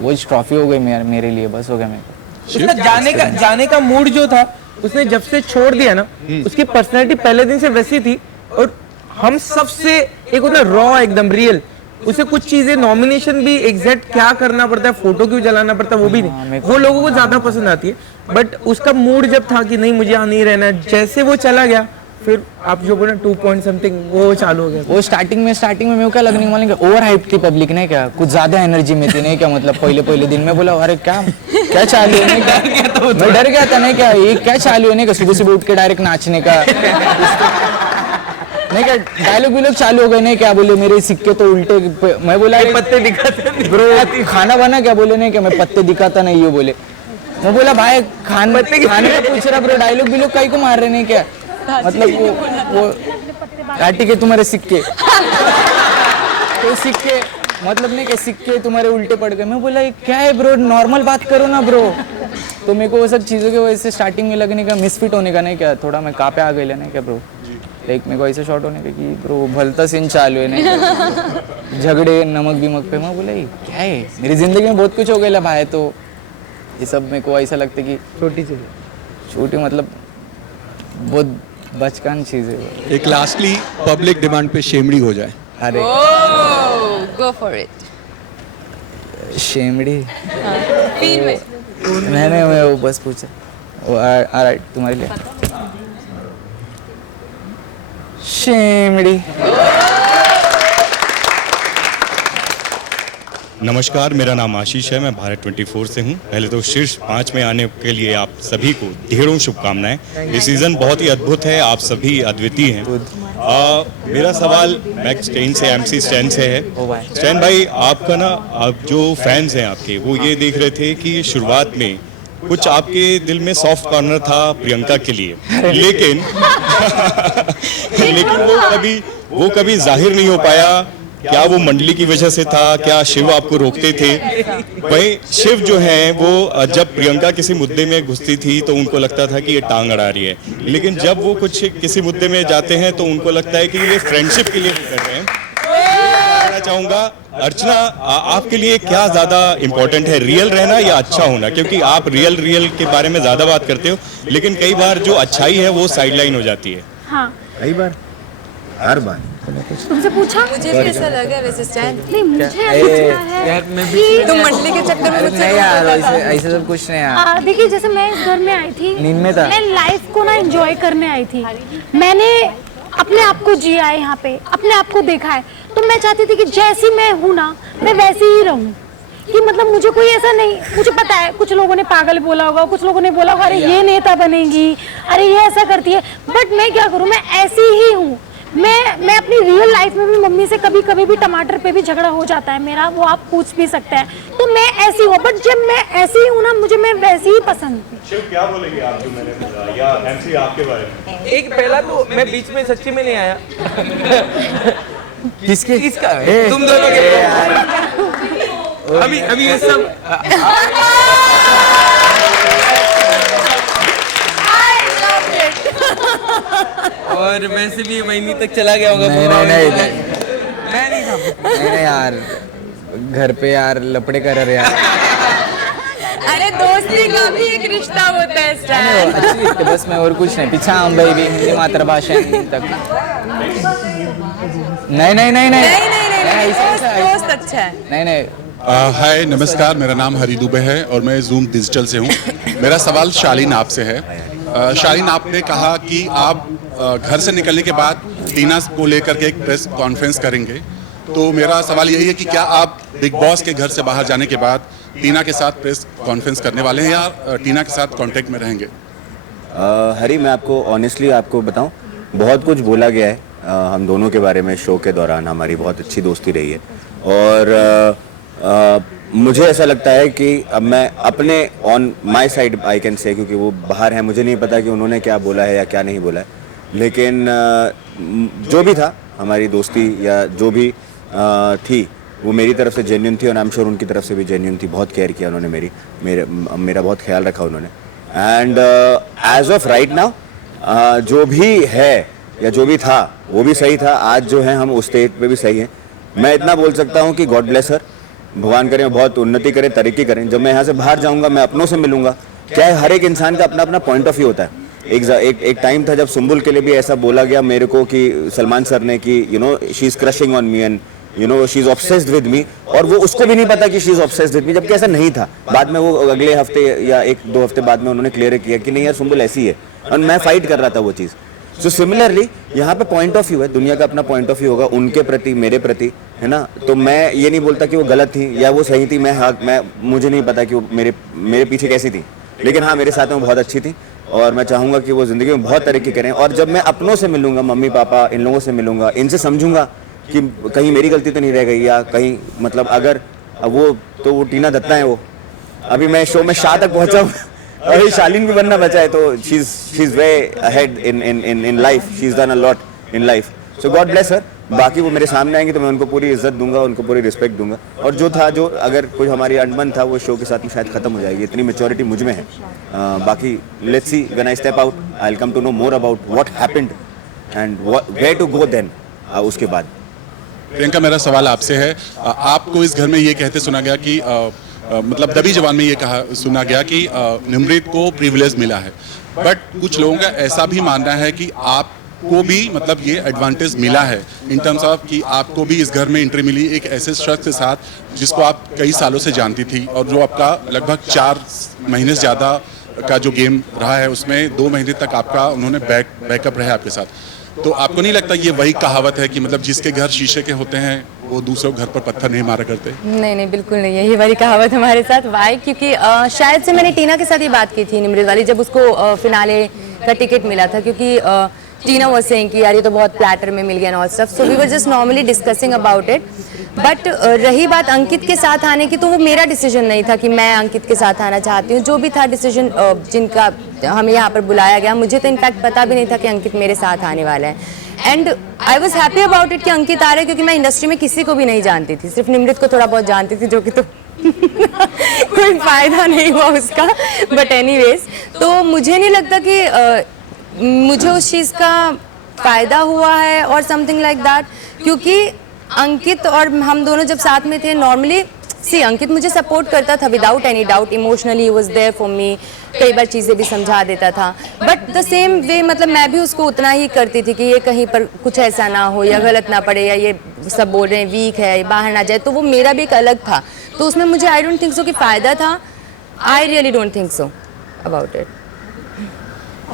वो ट्रॉफी हो गई मेरे लिए, बस हो गया मेरे को। उसका जाने का मूड जो था, उसने जब से छोड़ दिया ना, उसकी पर्सनैलिटी पहले दिन से वैसी थी, और हम सबसे एक होता रॉ, एकदम रियल। उसे कुछ चीजें नॉमिनेशन भी एग्जैक्ट क्या करना पड़ता है, फोटो क्यों जलाना पड़ता है, वो भी नहीं, वो लोगों को ज्यादा पसंद आती है। बट उसका मूड जब था कि नहीं मुझे यहाँ नहीं रहना, जैसे वो चला गया, फिर आप जो बोले 2 point something वो चालू हो गया। वो स्टार्टिंग में मेरे को क्या लगने वाला, ओवर हाइप थी पब्लिक ने क्या, कुछ ज्यादा एनर्जी में थी नहीं क्या। मतलब पहले दिन में बोला अरे क्या चालू है नहीं क्या, मैं डर गया था नहीं क्या, ये क्या चालू है नहीं क्या, सुबह उठ के डायरेक्ट नाचने का नहीं क्या, डायलॉग चालू हो गए नहीं क्या, बोले मेरे सिक्के तो उल्टे, मैं बोला पत्ते दिखाते ब्रो, खाना बना क्या, बोले नहीं क्या मैं पत्ते दिखाता नहीं हूँ, बोले। मैं बोला भाई खाने का पूछ रहा ब्रो, डायलॉग भी लोग कहीं को मार रहे नहीं क्या, मतलब वो काटी के तुम्हारे सिक्के तो सिक्के मतलब नहीं क्या, सिक्के तुम्हारे उल्टे पड़ गए। मैं बोला ये क्या है ब्रो, नॉर्मल बात करो ना ब्रो। तो मेरे को वो सब चीज़ों की वजह से स्टार्टिंग में लगने का, मिसफिट होने का नहीं क्या, थोड़ा मैं कहाँ पे आ गई नहीं क्या ब्रो, लाइक मेरे को ऐसे शॉट होने का कि ब्रो भलता सीन चालू है नहीं, झगड़े नमक बिमक पे। मैं बोला ये क्या है, मेरी ज़िंदगी में बहुत कुछ हो गया भाई, तो ये सब मेरे को ऐसा लगता है कि छोटी मतलब बहुत बचकान चीज़ है। एक लास्टली पब्लिक डिमांड पे शेमड़ी हो जाए। अरे गो फॉर इट। शेमड़ी फील में मैंने वो बस पूछा, ऑलराइट तुम्हारे लिए शेमड़ी। नमस्कार, मेरा नाम आशीष है, मैं भारत 24 से हूं। पहले तो शीर्ष 5 में आने के लिए आप सभी को ढेरों शुभकामनाएं। ये सीज़न बहुत ही अद्भुत है, आप सभी अद्वितीय हैं। मेरा सवाल मैक्स स्टैन से, एमसी स्टैन से है। स्टैन भाई, आपका ना, आप जो फैंस हैं आपके, वो ये देख रहे थे कि शुरुआत में कुछ आपके दिल में सॉफ्ट कॉर्नर था प्रियंका के लिए, लेकिन वो कभी जाहिर नहीं हो पाया। क्या वो मंडली की वजह से था, क्या शिव आपको रोकते थे? वहीं शिव जो है वो जब प्रियंका किसी मुद्दे में घुसती थी तो उनको लगता था कि ये टांग अड़ा रही है, लेकिन जब वो कुछ किसी मुद्दे में जाते हैं तो उनको लगता है कि ये फ्रेंडशिप के लिए कर रहे हैं। कहना चाहूंगा अर्चना, आपके लिए क्या ज्यादा इम्पोर्टेंट है, रियल रहना या अच्छा होना? क्योंकि आप रियल के बारे में ज्यादा बात करते हो, लेकिन कई बार जो अच्छाई है वो साइडलाइन हो जाती है। हाँ कई बार, हर बार तुमसे पूछा, मुझे भी ऐसा लगा वैसे स्टैंड। नहीं मुझे ऐसा लगा है यार मैं कि तुम मंडली के चक्कर में मुझसे नहीं यार, ऐसे सब कुछ नहीं यार। देखिए जैसे मैं इस घर में आई थी, नींद में था। मैं लाइफ को ना एंजॉय करने आई थी, मैंने अपने आप को जिया है, यहाँ पे अपने आप को देखा है, तो मैं चाहती थी कि जैसी मैं हूँ ना मैं वैसी ही रहूँ। कि मतलब मुझे कोई ऐसा नहीं, मुझे पता है कुछ लोगों ने पागल बोला होगा, कुछ लोगों ने बोला होगा अरे ये नेता बनेगी, अरे ये ऐसा करती है, बट मैं क्या करूँ, मैं ऐसी ही हूँ। मैं अपनी रियल लाइफ में भी मम्मी से कभी कभी भी टमाटर पे भी झगड़ा हो जाता है मेरा, वो आप पूछ भी सकते हैं, तो मैं ऐसी हूँ, बट जब मैं ऐसी हूँ ना मुझे मैं वैसी ही पसंद थी। शिव क्या बोलेंगे आप जो मैंने बोला, या एमसी आपके बारे में? एक पहला तो मैं बीच में सच्ची में नहीं आया। किसके? किसका? तुम दोनों के। अभी ये सब और वैसे भी महीने तक चला गया होगा। नहीं मैं नहीं था। नहीं यार, घर पे यार लपड़े कर रहे यार। अरे दोस्ती का भी एक रिश्ता होता है स्टैंड। अच्छी दिखते बस, मैं और कुछ नहीं। पीछा हम भाई भी हिंदी मातृभाषा तक। नहीं दोस्त अच्छा है। नहीं हाय नमस्कार, मेरा नाम हरी दुबे है और मैं जूम डिजिटल से हूँ। मेरा सवाल शालीन आपसे है। शालीन, आपने कहा कि आप घर से निकलने के बाद टीना को लेकर के एक प्रेस कॉन्फ्रेंस करेंगे, तो मेरा सवाल यही है कि क्या आप बिग बॉस के घर से बाहर जाने के बाद टीना के साथ प्रेस कॉन्फ्रेंस करने वाले हैं या टीना के साथ कांटेक्ट में रहेंगे? हरी, मैं आपको ऑनेस्टली आपको बताऊं, बहुत कुछ बोला गया है हम दोनों के बारे में शो के दौरान, हमारी बहुत अच्छी दोस्ती रही है और मुझे ऐसा लगता है कि अब मैं अपने on my side I can say, क्योंकि वो बाहर हैं, मुझे नहीं पता कि उन्होंने क्या बोला है या क्या नहीं बोला है, लेकिन जो भी था हमारी दोस्ती या जो भी थी वो मेरी तरफ से जेन्युइन थी और आई एम श्योर उनकी तरफ से भी जेन्युइन थी। बहुत केयर किया उन्होंने मेरा बहुत ख्याल रखा उन्होंने। And as of right now जो भी है या जो भी था वो भी सही था। आज जो है हम उस स्टेज पे भी सही हैं। मैं इतना बोल सकता हूँ कि गॉड ब्लेस हर, भगवान करें बहुत उन्नति करें, तरक्की करें। जब मैं यहाँ से बाहर जाऊँगा मैं अपनों से मिलूंगा। क्या है, हर एक इंसान का अपना अपना पॉइंट ऑफ व्यू होता है। एक टाइम था जब सुम्बुल के लिए भी ऐसा बोला गया मेरे को कि सलमान सर ने कि you know she is crushing on me and you know she is obsessed with me, और वो उसको भी नहीं पता कि she is obsessed with me, जबकि ऐसा नहीं था। बाद में वो अगले हफ्ते या 1-2 हफ्ते बाद में उन्होंने क्लियर किया कि नहीं यार सुम्बुल ऐसी है, और मैं फाइट कर रहा था वो चीज़। सो सिमिलरली यहाँ पे पॉइंट ऑफ व्यू है, दुनिया का अपना पॉइंट ऑफ व्यू होगा उनके प्रति मेरे प्रति, है ना। तो मैं ये नहीं बोलता कि वो गलत थी या वो सही थी। मैं मुझे नहीं पता कि वो मेरे पीछे कैसी थी, लेकिन हाँ मेरे साथ में बहुत अच्छी थी और मैं चाहूँगा कि वो ज़िंदगी में बहुत तरक्की करें। और जब मैं अपनों से मिलूंगा, मम्मी पापा इन लोगों से मिलूंगा, इनसे समझूंगा कि कहीं मेरी गलती तो नहीं रह गई, या कहीं मतलब अगर वो टीना दत्ता है, वो अभी मैं शो में शाह तक पहुँचा हूँ, अभी शालीन भी बनना बचा है, तो she is way ahead in life, she is done a lot in life, so God bless her. बाकी वो मेरे सामने आएंगे तो मैं उनको पूरी इज्जत दूंगा, उनको पूरी रिस्पेक्ट दूंगा, और जो अगर कोई हमारी अनबन था वो शो के साथ में शायद खत्म हो जाएगी। इतनी मेच्योरिटी मुझ में है। बाकी let's see when I step out I will come to know more about what happened and where to go then. उसके बाद प्रियंका, मेरा सवाल आपसे है। आपको इस घर में ये कहते सुना गया कि मतलब दबी जबान में ये सुना गया कि निमृत को प्रिविलेज मिला है, बट कुछ लोगों का ऐसा भी मानना है कि आपको भी मतलब ये एडवांटेज मिला है इन टर्म्स ऑफ कि आपको भी इस घर में एंट्री मिली एक ऐसे शख्स के साथ जिसको आप कई सालों से जानती थी, और जो आपका लगभग 4 महीने से ज़्यादा का जो गेम रहा है उसमें 2 महीने तक आपका उन्होंने बैकअप रहे आपके साथ। तो आपको नहीं लगता ये वही कहावत है कि मतलब जिसके घर शीशे के होते हैं वो दूसरों घर पर पत्थर नहीं मारा करते? नहीं बिल्कुल नहीं, यही वाली कहावत हमारे साथ। वाई? क्योंकि शायद से मैंने टीना के साथ ही बात की थी निमृत वाली, जब उसको फिनाले का टिकट मिला था, क्योंकि टीना वाज सेइंग कि यार ये तो बहुत प्लेटर में मिल गया and all stuff, so we were just normally discussing about it. But रही बात अंकित के साथ आने की, तो वो मेरा डिसीजन नहीं था कि मैं अंकित के साथ आना चाहती हूँ। जो भी था डिसीजन जिनका हमें यहाँ पर बुलाया गया, मुझे तो इनफैक्ट पता भी नहीं था कि अंकित मेरे साथ आने वाला है। And I was happy about it कि अंकित आ रहा है, क्योंकि मैं इंडस्ट्री में किसी को भी नहीं जानती थी, सिर्फ निमृत को थोड़ा बहुत जानती थी, जो कि तो कोई फायदा नहीं हुआ उसका। बट एनीवेज, तो मुझे नहीं लगता कि मुझे उस चीज़ का फायदा हुआ है और समथिंग लाइक दैट, क्योंकि अंकित और हम दोनों जब साथ में थे, नॉर्मली सी अंकित मुझे सपोर्ट करता था without any doubt, emotionally he was there for me, कई बार चीज़ें भी समझा देता था। बट द सेम वे मतलब मैं भी उसको उतना ही करती थी कि ये कहीं पर कुछ ऐसा ना हो या गलत ना पड़े, या ये सब बोल रहे हैं वीक है, बाहर ना जाए, तो वो मेरा भी एक अलग था। तो उसमें मुझे आई डोंट थिंक सो कि फ़ायदा था, I really don't think so about it.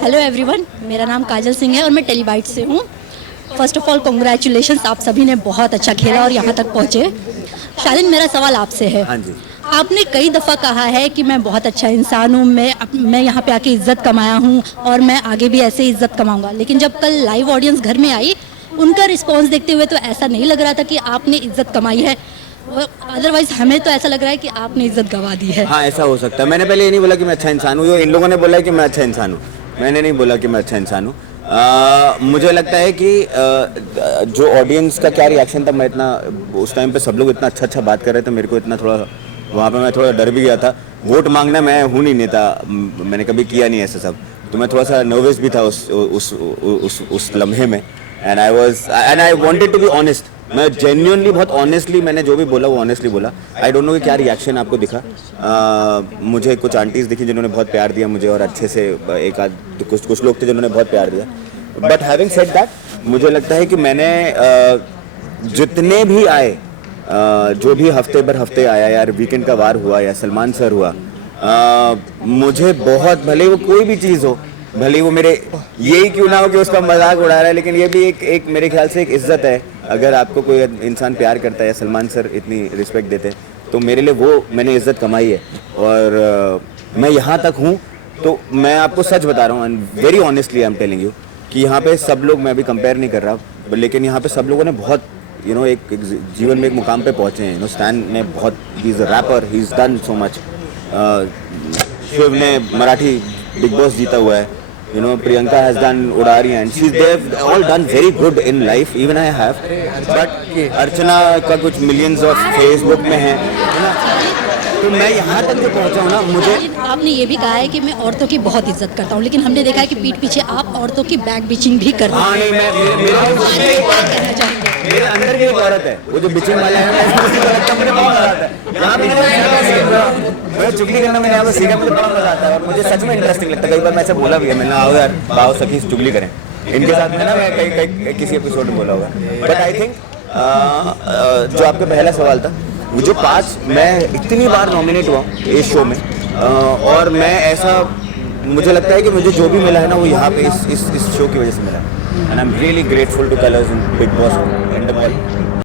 Hello everyone, मेरा नाम काजल सिंह है और मैं टेलीबाइट से हूँ। फर्स्ट ऑफ ऑल कॉन्ग्रेचुलेशंस, आप सभी ने बहुत अच्छा खेला और यहाँ तक पहुँचे। शालीन, मेरा सवाल आपसे है। हाँ जी। आपने कई दफ़ा कहा है कि मैं बहुत अच्छा इंसान हूँ, मैं यहाँ पे आके इज्जत कमाया हूँ और मैं आगे भी ऐसे इज्जत कमाऊँगा, लेकिन जब कल लाइव ऑडियंस घर में आई, उनका रिस्पॉन्स देखते हुए तो ऐसा नहीं लग रहा था कि आपने इज्जत कमाई है, अदरवाइज हमें तो ऐसा लग रहा है कि आपने इज्जत गंवा दी है। हाँ, ऐसा हो सकता है। मैंने पहले ये नहीं बोला कि मैं अच्छा इंसान हूँ, इन लोगों ने बोला कि मैं अच्छा इंसान हूँ, मैंने नहीं बोला कि मैं अच्छा इंसान हूँ। मुझे लगता है कि जो ऑडियंस का क्या रिएक्शन था, मैं इतना उस टाइम पे सब लोग इतना अच्छा बात कर रहे थे, मेरे को इतना थोड़ा वहाँ पे मैं थोड़ा डर भी गया था। वोट मांगना मैं हूँ नहीं नेता, मैंने कभी किया नहीं ऐसा सब, तो मैं थोड़ा सा नर्वस भी था उस लम्हे में। And I wanted to be honest, मैं जेन्युइनली बहुत ऑनेस्टली मैंने जो भी बोला वो ऑनेस्टली बोला। आई डोंट नो कि क्या रिएक्शन आपको दिखा। मुझे कुछ आंटीज दिखी जिन्होंने बहुत प्यार दिया मुझे, और अच्छे से एक आध कुछ लोग थे जिन्होंने बहुत प्यार दिया। बट हैविंग सेड दैट, मुझे लगता है कि मैंने जितने भी आए, जो भी हफ्ते आया, यार वीकेंड का वार हुआ या सलमान सर हुआ, मुझे बहुत, भले वो कोई भी चीज़ हो, भले वो मेरे यही क्यों ना हो कि उसका मजाक उड़ा रहा है, लेकिन ये भी एक मेरे ख्याल से एक इज्जत है। अगर आपको कोई इंसान प्यार करता है या सलमान सर इतनी रिस्पेक्ट देते हैं, तो मेरे लिए वो मैंने इज्जत कमाई है। और मैं यहाँ तक हूँ, तो मैं आपको सच बता रहा हूँ, and very honestly I am telling you कि यहाँ पे सब लोग, मैं भी कंपेयर नहीं कर रहा, लेकिन यहाँ पे सब लोगों ने बहुत एक जीवन में एक मुकाम पे पहुँचे हैं। स्टैन ने बहुत, he is a rapper, he is done so much. Shiv ने मराठी बिग बॉस जीता हुआ है, Priyanka has done Udari, and they've all done very good in life, even I have, but अर्चना का कुछ millions of Facebook में है ना, तो मैं यहाँ तक जो पहुँचा हूँ ना, मुझे आपने ये भी कहा है कि मैं औरतों की बहुत इज्जत करता हूँ, लेकिन हमने देखा है कि पीठ पीछे आप औरतों की बैक बिचिंग भी करते हैं। हाँ, नहीं, मेरे अंदर भी एक औरत है, वो जो बिचिंग वाला है, मुझे बहुत मजा आता है। यहाँ मैं चुगली करना, मैंने यहाँ पे सीखा, मुझे बड़ा मजा आता है और मुझे सच में इंटरेस्टिंग लगता है। कई बार मैं ऐसे बोला भी है, मैंने आओ यार बाओ सखी चुगली करें, इनके साथ में ना मैं कई किसी एपिसोड में बोला होगा। बट आई थिंक जो आपका पहला सवाल था, वो जो 5 मैं इतनी बार नॉमिनेट हुआ इस शो में, और मैं ऐसा, मुझे लगता है कि मुझे जो भी मिला है ना, वो यहाँ पे इस शो की वजह से मिला, and I am really grateful two colours in big boss and the